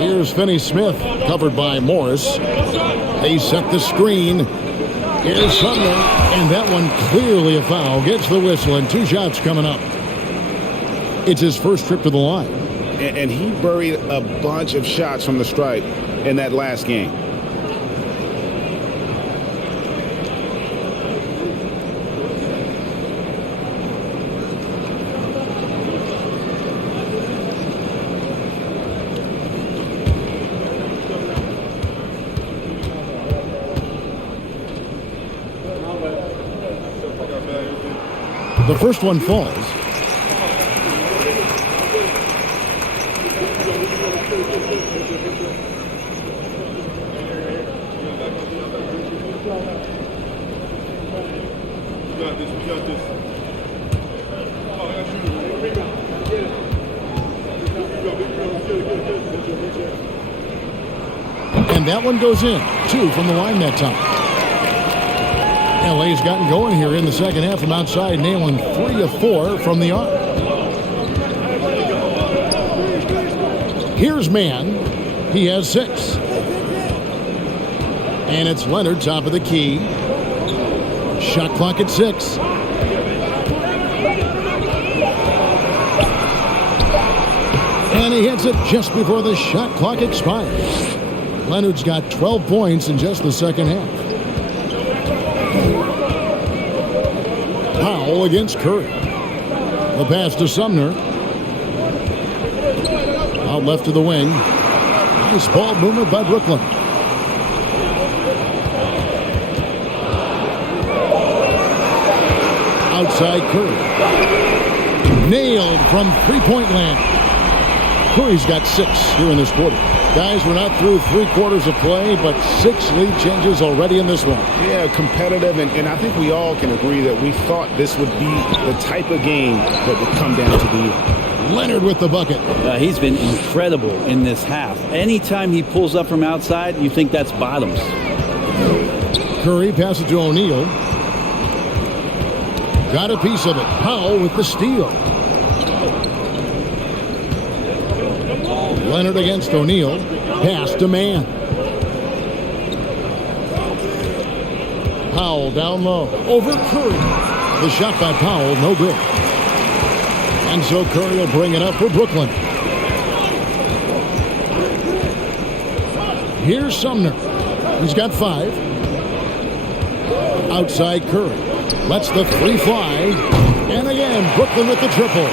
Here's Finney-Smith, covered by Morris. They set the screen. Here's Sumner, and that one clearly a foul. Gets the whistle, and 2 shots coming up. It's his first trip to the line. And he buried a bunch of shots from the stripe in that last game. The first one falls. And that one goes in. 2 from the line that time. LA's gotten going here in the second half from outside, nailing 3 of 4 from the arc. Here's Mann. He has 6. And it's Leonard, top of the key. Shot clock at 6. And he hits it just before the shot clock expires. Leonard's got 12 points in just the second half. Powell against Curry. The pass to Sumner. Out left to the wing. Nice ball movement by Brooklyn. Outside Curry. Nailed from three-point land. Curry's got 6 here in this quarter. Guys, we're not through 3 quarters of play, but 6 lead changes already in this one. Yeah, competitive, and I think we all can agree that we thought this would be the type of game that would come down to the end. Leonard with the bucket. He's been incredible in this half. Anytime he pulls up from outside, you think that's bottoms. Curry passes to O'Neal. Got a piece of it. Powell with the steal. Leonard against O'Neal. Pass to Mann. Powell down low. Over Curry. The shot by Powell, no good. And so Curry will bring it up for Brooklyn. Here's Sumner. He's got 5. Outside Curry. Lets the 3 fly. And again, Brooklyn with the triple.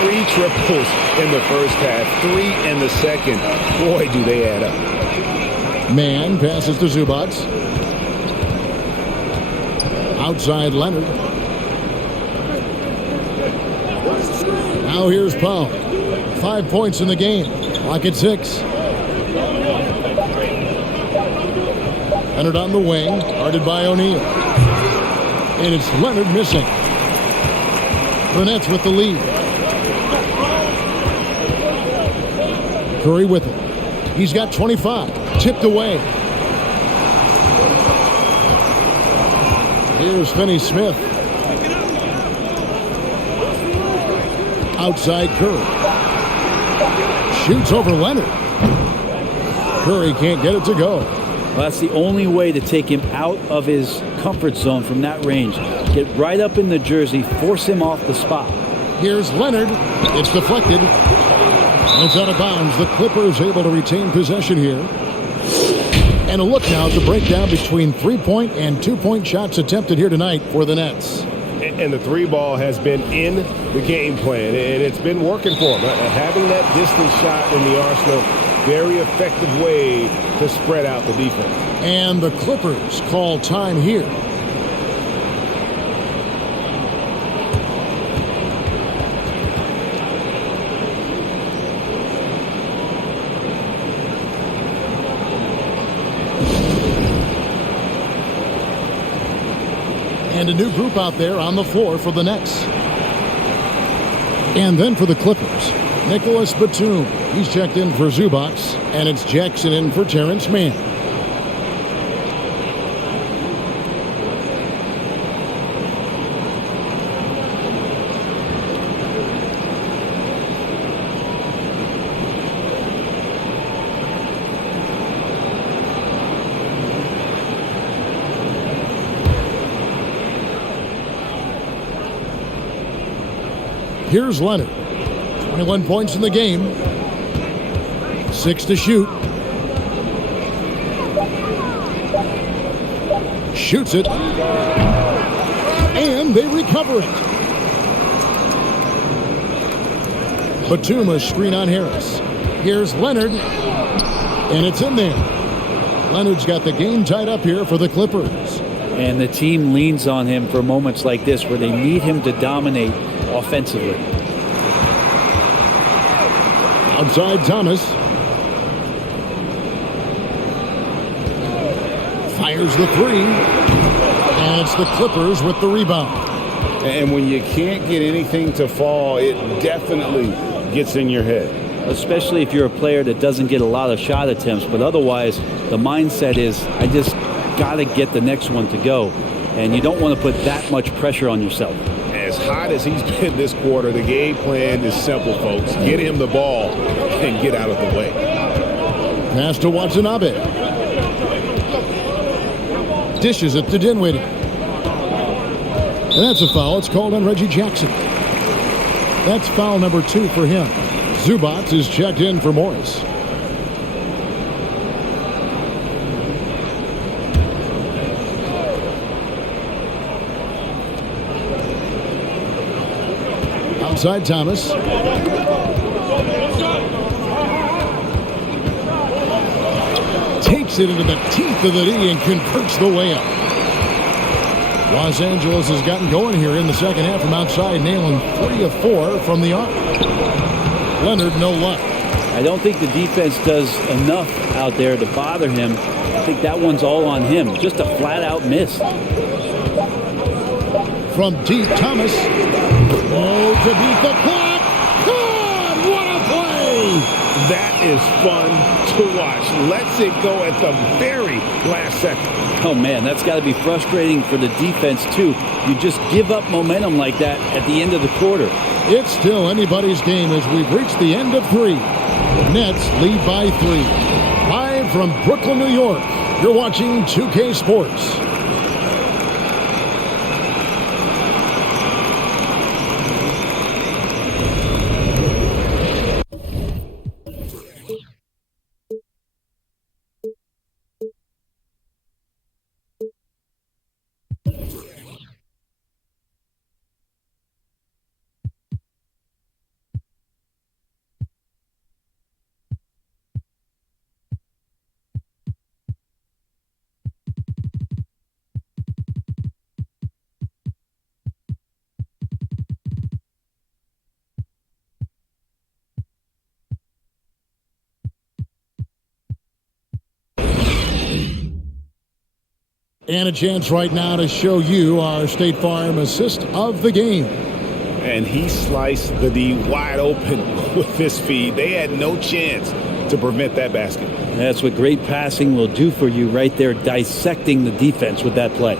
3 triples in the first half, 3 in the second. Boy, do they add up. Mann passes to Zubac. Outside Leonard. Now here's Powell. 5 points in the game. Clock at 6. Leonard on the wing. Guarded by O'Neal. And it's Leonard missing. The Nets with the lead. Curry with it. He's got 25. Tipped away. Here's Finney-Smith. Outside Curry. Shoots over Leonard. Curry can't get it to go. Well, that's the only way to take him out of his comfort zone from that range. Get right up in the jersey, force him off the spot. Here's Leonard. It's deflected. And it's out of bounds. The Clippers able to retain possession here. And a look now at the breakdown between 3-point and 2-point shots attempted here tonight for the Nets. And the 3 ball has been in the game plan, and it's been working for them. Having that distance shot in the arsenal, very effective way to spread out the defense. And the Clippers call time here. And a new group out there on the floor for the Nets. And then for the Clippers, Nicholas Batum. He's checked in for Zubac, and it's Jackson in for Terrence Mann. Here's Leonard. 21 points in the game. 6 to shoot. Shoots it. And they recover it. Batum, a screen on Harris. Here's Leonard. And it's in there. Leonard's got the game tied up here for the Clippers. And the team leans on him for moments like this where they need him to dominate offensively. Outside Thomas. Fires the 3. And it's the Clippers with the rebound. And when you can't get anything to fall, it definitely gets in your head. Especially if you're a player that doesn't get a lot of shot attempts. But otherwise, the mindset is, I just got to get the next one to go. And you don't want to put that much pressure on yourself. As hot as he's been this quarter, the game plan is simple, folks. Get him the ball and get out of the way. Pass to Watanabe. Dishes it to Dinwiddie. And that's a foul. It's called on Reggie Jackson. That's foul number 2 for him. Zubac is checked in for Morris. Outside Thomas. Takes it into the teeth of the D and converts the way up. Los Angeles has gotten going here in the second half from outside, nailing 3 of 4 from the arc. Leonard, no luck. I don't think the defense does enough out there to bother him. I think that one's all on him. Just a flat-out miss. From deep, Thomas. Oh, to beat the clock. God, what a play! That is fun to watch. Lets it go at the very last second. Oh, man, that's got to be frustrating for the defense, too. You just give up momentum like that at the end of the quarter. It's still anybody's game as we've reached the end of 3. Nets lead by 3. Live from Brooklyn, New York, you're watching 2K Sports. And a chance right now to show you our State Farm assist of the game. And he sliced the D wide open with this feed. They had no chance to prevent that basket. That's what great passing will do for you right there, dissecting the defense with that play.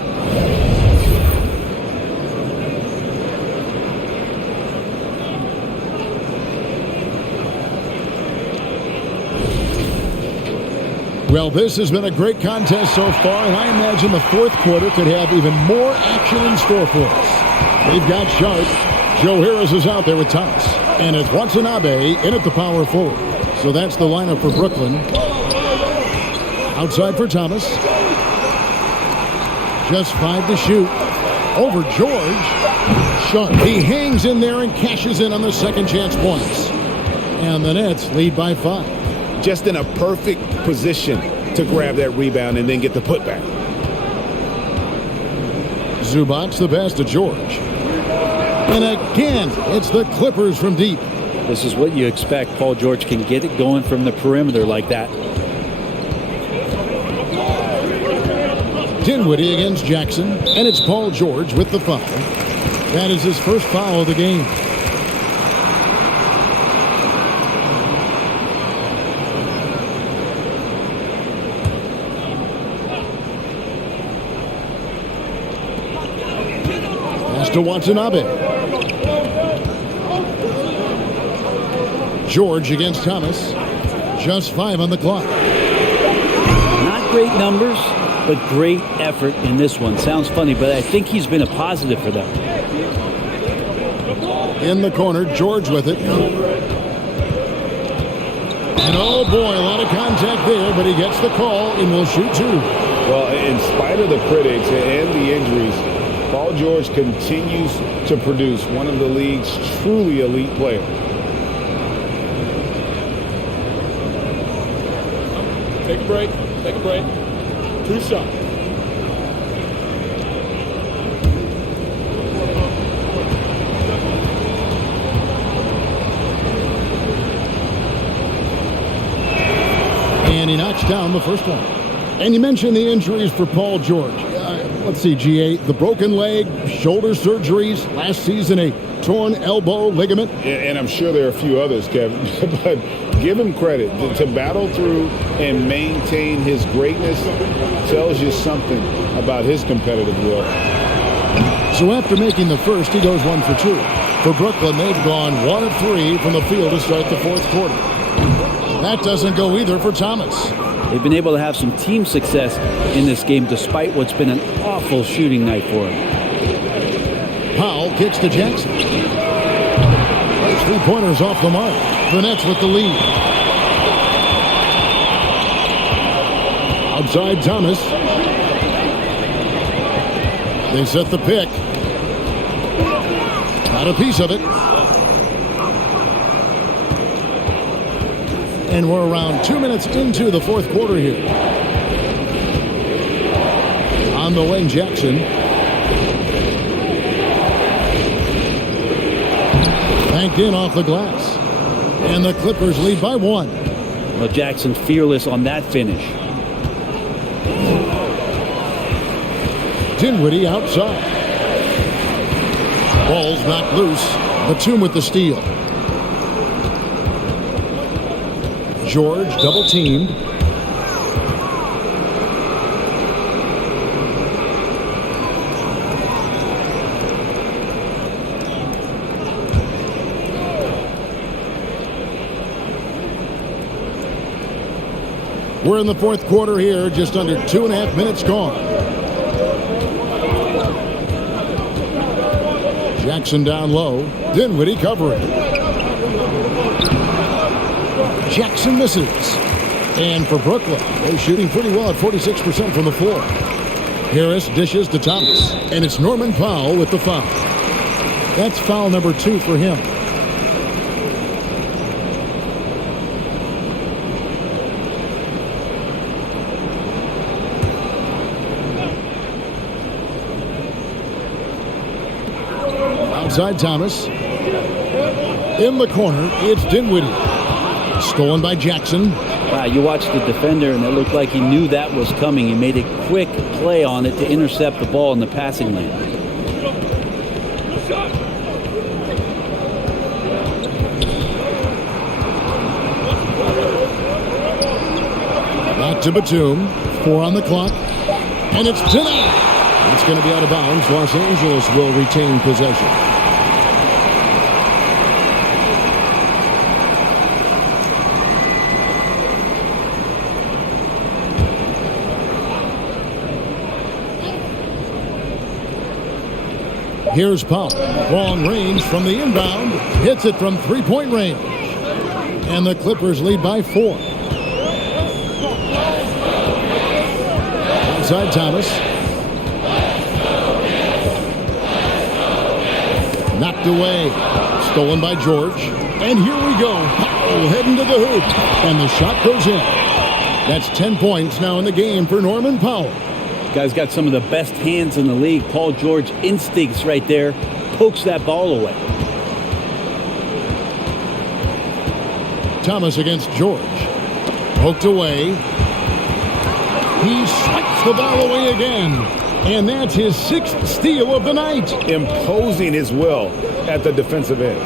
Well, this has been a great contest so far, and I imagine the fourth quarter could have even more action in store for us. They've got Sharp. Joe Harris is out there with Thomas. And it's Watanabe in at the power forward. So that's the lineup for Brooklyn. Outside for Thomas. Just 5 to shoot. Over George. Sharp. He hangs in there and cashes in on the second chance points. And the Nets lead by 5. Just in a perfect position to grab that rebound and then get the putback. Zubac the pass to George. And again, it's the Clippers from deep. This is what you expect. Paul George can get it going from the perimeter like that. Dinwiddie against Jackson, and it's Paul George with the foul. That is his first foul of the game. To Watanabe. George against Thomas. Just 5 on the clock. Not great numbers, but great effort in this one. Sounds funny, but I think he's been a positive for them. In the corner, George with it. And oh boy, a lot of contact there, but he gets the call and will shoot 2. Well, in spite of the critics and the injuries, Paul George continues to produce one of the league's truly elite players. Take a break. Take a break. 2 shots. And he knocks down the first one. And you mentioned the injuries for Paul George. Let's see, GA, the broken leg, shoulder surgeries, last season a torn elbow ligament. And I'm sure there are a few others, Kevin, but give him credit. To battle through and maintain his greatness tells you something about his competitive will. So after making the first, he goes 1 for 2. For Brooklyn, they've gone 1 of 3 from the field to start the fourth quarter. That doesn't go either for Thomas. They've been able to have some team success in this game despite what's been an awful shooting night for him. Powell kicks to Jackson. 3-pointers off the mark. The Nets with the lead. Outside Thomas. They set the pick. Got a piece of it. And we're around 2 minutes into the fourth quarter here. On the wing, Jackson. Banked in off the glass. And the Clippers lead by 1. Well, Jackson fearless on that finish. Dinwiddie outside. Ball's knocked loose. Batum with the steal. George double teamed. We're in the fourth quarter here, just under 2.5 minutes gone. Jackson down low. Dinwiddie covering. Jackson misses. And for Brooklyn, they're shooting pretty well at 46% from the floor. Harris dishes to Thomas. And it's Norman Powell with the foul. That's foul number 2 for him. Outside Thomas. In the corner, it's Dinwiddie. Stolen by Jackson. Wow, you watched the defender, and it looked like he knew that was coming. He made a quick play on it to intercept the ball in the passing lane. Back to Batum. 4 on the clock. And it's denied. It's going to be out of bounds. Los Angeles will retain possession. Here's Powell. Long range from the inbound. Hits it from 3-point range. And the Clippers lead by 4. Outside Thomas. Knocked away. Stolen by George. And here we go. Powell heading to the hoop. And the shot goes in. That's 10 points now in the game for Norman Powell. Guy's got some of the best hands in the league. Paul George instincts right there. Pokes that ball away. Thomas against George. Poked away. He swipes the ball away again. And that's his 6th steal of the night. Imposing his will at the defensive end.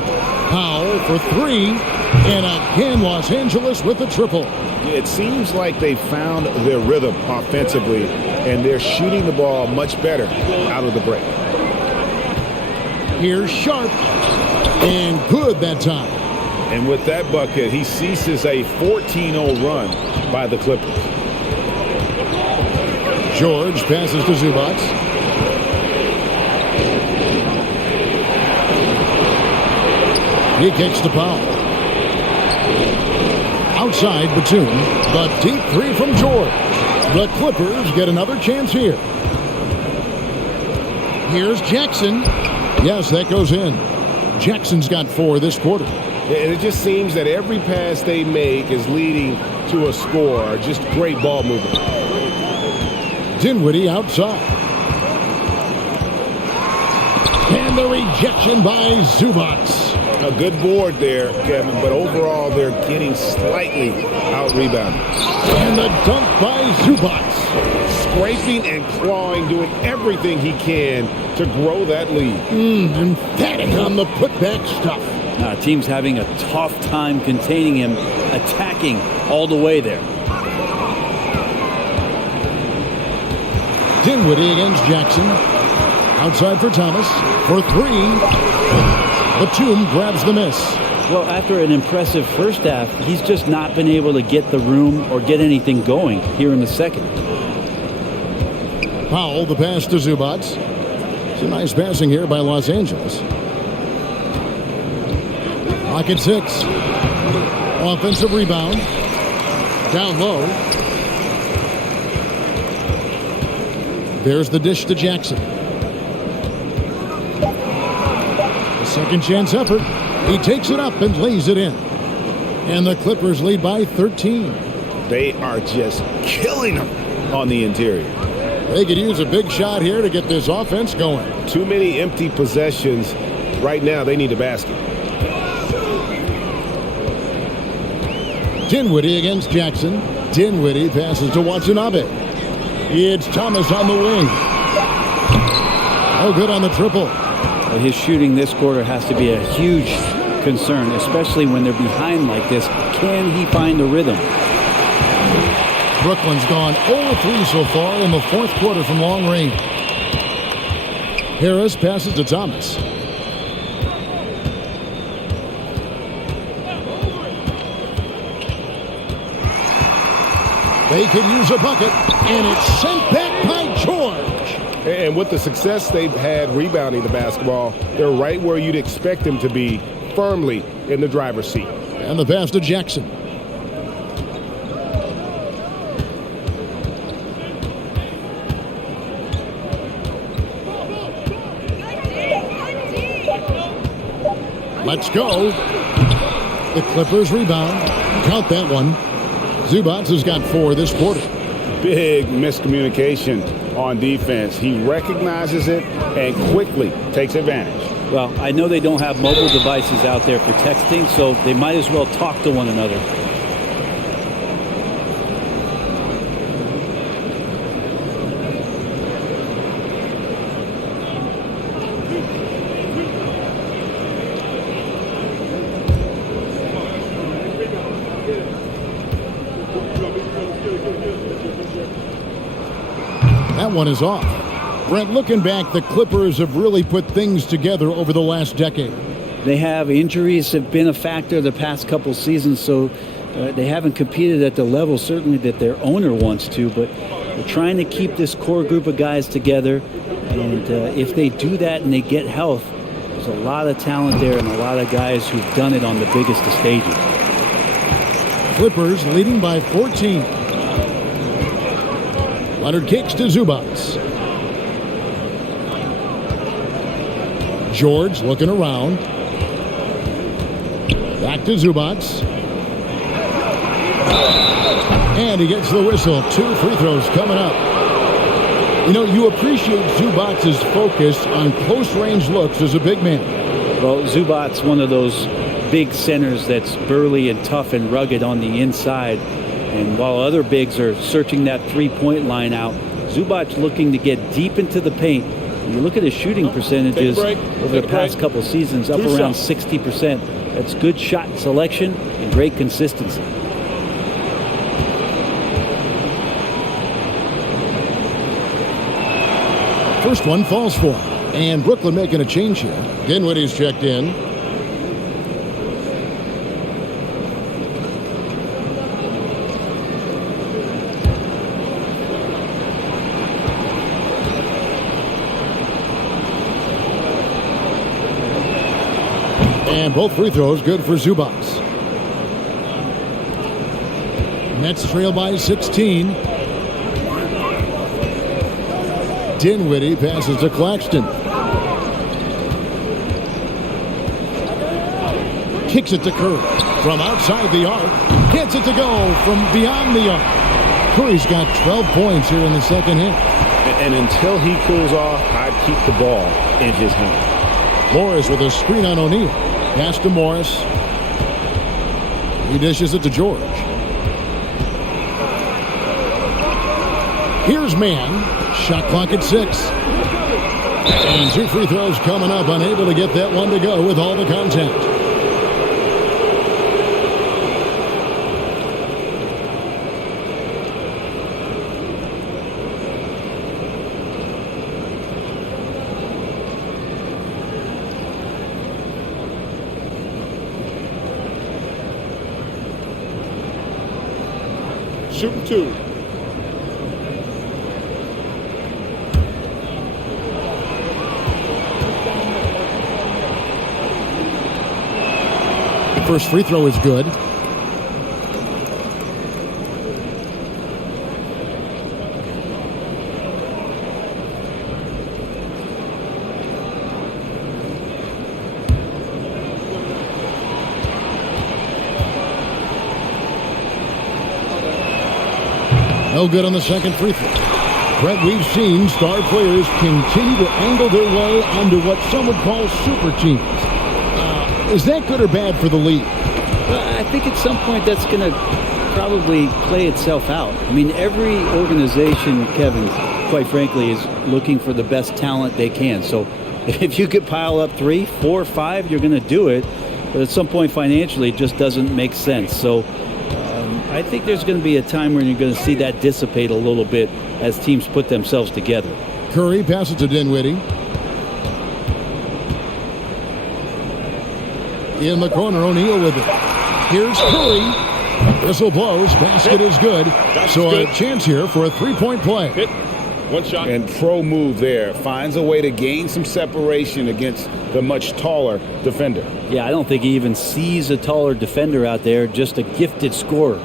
Powell for 3. And again, Los Angeles with the triple. It seems like they found their rhythm offensively, and they're shooting the ball much better out of the break. Here's Sharp. And good that time. And with that bucket, he ceases a 14-0 run by the Clippers. George passes to Zubac. He kicks to Powell. Outside Batum, but deep 3 from George. The Clippers get another chance here. Here's Jackson. Yes, that goes in. Jackson's got 4 this quarter. And it just seems that every pass they make is leading to a score. Just great ball movement. Dinwiddie outside. And the rejection by Zubac. A good board there, Kevin, but overall they're getting slightly out-rebounded. And the dunk by Zubac. scraping and clawing, doing everything he can to grow that lead. Emphatic on the putback stuff. Team's having a tough time containing him, attacking all the way there. Dinwiddie against Jackson. Outside for Thomas. For three. Batum grabs the miss. Well, after an impressive first half, he's just not been able to get the room or get anything going here in the second. Powell, the pass to Zubac. It's a nice passing here by Los Angeles. Pocket 6. Offensive rebound. Down low. There's the dish to Jackson. A second chance effort. He takes it up and lays it in. And the Clippers lead by 13. They are just killing them on the interior. They could use a big shot here to get this offense going. Too many empty possessions. Right now, they need a basket. Dinwiddie against Jackson. Dinwiddie passes to Watanabe. It's Thomas on the wing. Oh, good on the triple. His shooting this quarter has to be a huge concern, especially when they're behind like this. Can he find the rhythm? Brooklyn's gone 0-3 so far in the fourth quarter from long range. Harris passes to Thomas. They could use a bucket, and it's sent back by George. And with the success they've had rebounding the basketball, they're right where you'd expect them to be, firmly in the driver's seat. And the pass to Jackson. Let's go. The Clippers rebound. Count that one. Zubac has got 4 this quarter. Big miscommunication on defense. He recognizes it and quickly takes advantage. Well, I know they don't have mobile devices out there for texting, so they might as well talk to one another. That one is off. Brent, looking back, the Clippers have really put things together over the last decade. They have. Injuries have been a factor the past couple seasons, so they haven't competed at the level, certainly, that their owner wants to, but they're trying to keep this core group of guys together, and if they do that and they get health, there's a lot of talent there and a lot of guys who've done it on the biggest of stages. Clippers leading by 14. Leonard kicks to Zubac. George looking around. Back to Zubac. And he gets the whistle. 2 free throws coming up. You know, you appreciate Zubac's focus on close-range looks as a big man. Well, Zubac's one of those big centers that's burly and tough and rugged on the inside. And while other bigs are searching that three-point line out, Zubac looking to get deep into the paint. When you look at his shooting percentages over the past couple seasons, up around 60%. That's good shot selection and great consistency. First one falls for him. And Brooklyn making a change here. Dinwiddie's checked in. And both free throws good for Zubac. Nets trail by 16. Dinwiddie passes to Claxton. Kicks it to Curry from outside the arc. Gets it to go from beyond the arc. Curry's got 12 points here in the second half. And until he cools off, I'd keep the ball in his hand. Morris with a screen on O'Neal. Pass to Morris. He dishes it to George. Here's Mann. Shot clock at 6. And 2 free throws coming up. Unable to get that one to go with all the contact. Shooting 2. First free throw is good. No good on the second free throw. Brett, we've seen star players continue to angle their way onto what some would call super teams. Is that good or bad for the league? Well, I think at some point that's going to probably play itself out. I mean, every organization, Kevin, quite frankly, is looking for the best talent they can. So if you could pile up 3, 4, 5, you're going to do it. But at some point financially, it just doesn't make sense. So I think there's going to be a time when you're going to see that dissipate a little bit as teams put themselves together. Curry passes to Dinwiddie. In the corner, O'Neal with it. Here's Curry. Whistle blows. Basket is good. So a chance here for a three-point play. Hit. One shot. And pro move there. Finds a way to gain some separation against the much taller defender. Yeah, I don't think he even sees a taller defender out there, just a gifted scorer.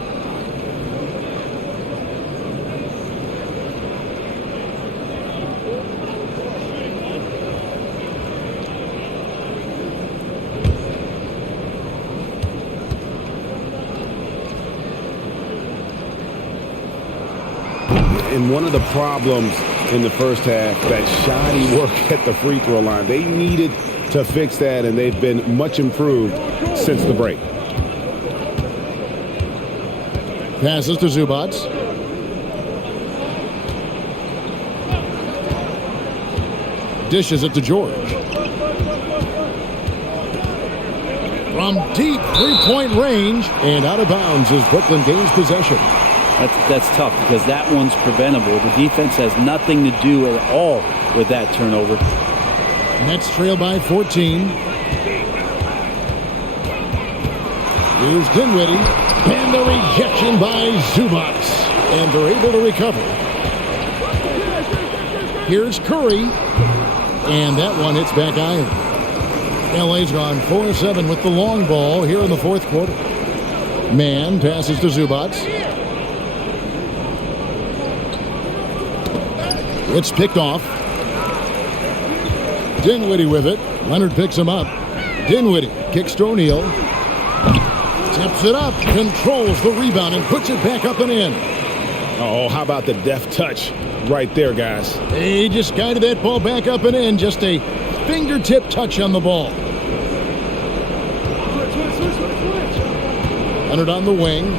And one of the problems in the first half, that shoddy work at the free throw line. They needed to fix that, and they've been much improved since the break. Passes to Zubac. Dishes it to George. From deep three-point range and out of bounds as Brooklyn gains possession. That's tough because that one's preventable. The defense has nothing to do at all with that turnover. Nets trail by 14. Here's Dinwiddie. And the rejection by Zubac. And they're able to recover. Here's Curry. And that one hits back iron. LA's gone 4-7 with the long ball here in the fourth quarter. Mann passes to Zubac. It's picked off. Dinwiddie with it. Leonard picks him up. Dinwiddie kicks to O'Neal. Tips it up. Controls the rebound and puts it back up and in. Oh, how about the deft touch right there, guys? He just guided that ball back up and in. Just a fingertip touch on the ball. Leonard on the wing.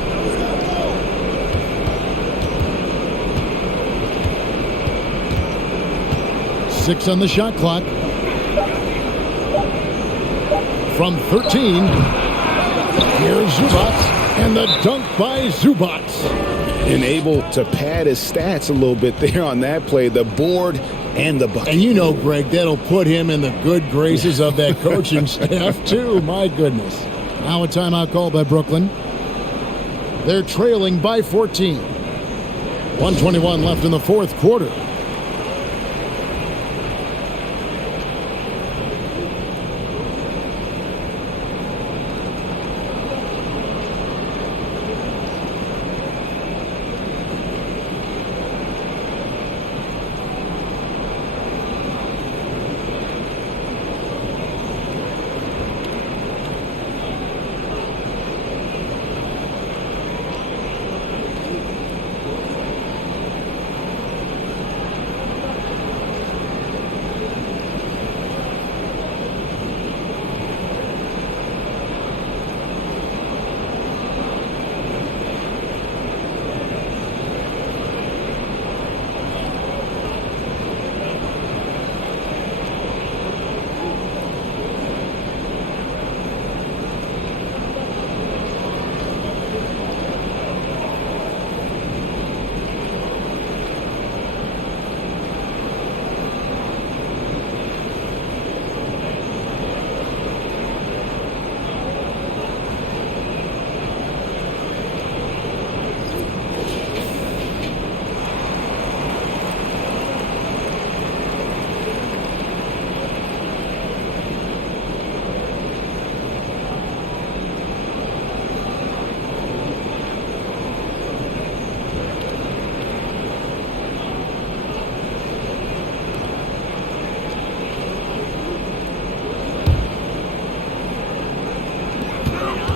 Six on the shot clock. From 13. Here's Zubac. And the dunk by Zubac. And able to pad his stats a little bit there on that play. The board and the bucket. And you know, Greg, that'll put him in the good graces of that coaching staff, too. My goodness. Now a timeout called by Brooklyn. They're trailing by 14. 1:21 left in the fourth quarter.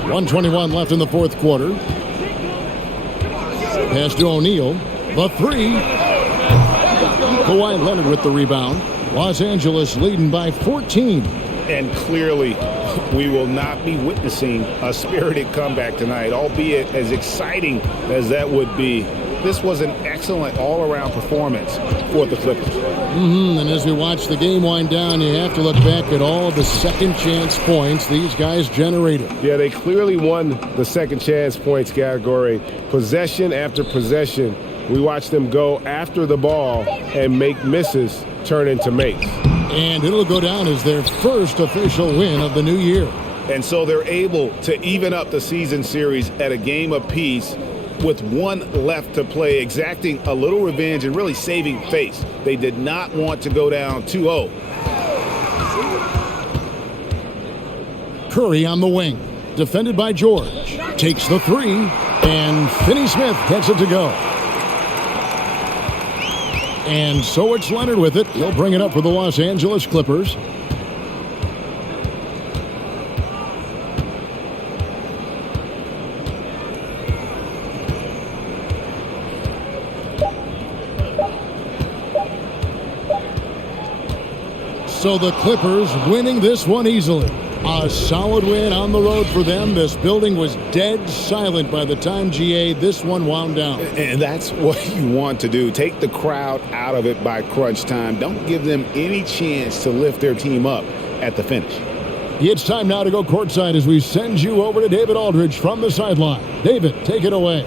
1:21 left in the fourth quarter. Pass to O'Neal. The three. Kawhi Leonard with the rebound. Los Angeles leading by 14. And clearly, we will not be witnessing a spirited comeback tonight, albeit as exciting as that would be. This was an excellent all-around performance for the Clippers. And as we watch the game wind down, you have to look back at all the second chance points these guys generated. Yeah, they clearly won the second chance points category. Possession after possession, we watched them go after the ball and make misses turn into makes. And it'll go down as their first official win of the new year. And so they're able to even up the season series at a game apiece with one left to play, exacting a little revenge and really saving face. They did not want to go down 2-0. Curry on the wing, defended by George. Takes the three, and Finney-Smith gets it to go. And so it's Leonard with it. He'll bring it up for the Los Angeles Clippers. So the Clippers winning this one easily. A solid win on the road for them. This building was dead silent by the time, GA, this one wound down. And that's what you want to do. Take the crowd out of it by crunch time. Don't give them any chance to lift their team up at the finish. It's time now to go courtside as we send you over to David Aldridge from the sideline. David, take it away.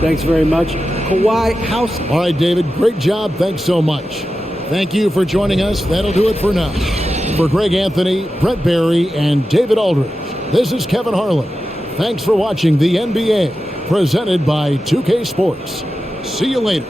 Thanks very much. Kawhi, house. All right, David, great job. Thanks so much. Thank you for joining us. That'll do it for now. For Greg Anthony, Brett Barry, and David Aldridge, this is Kevin Harlan. Thanks for watching the NBA, presented by 2K Sports. See you later.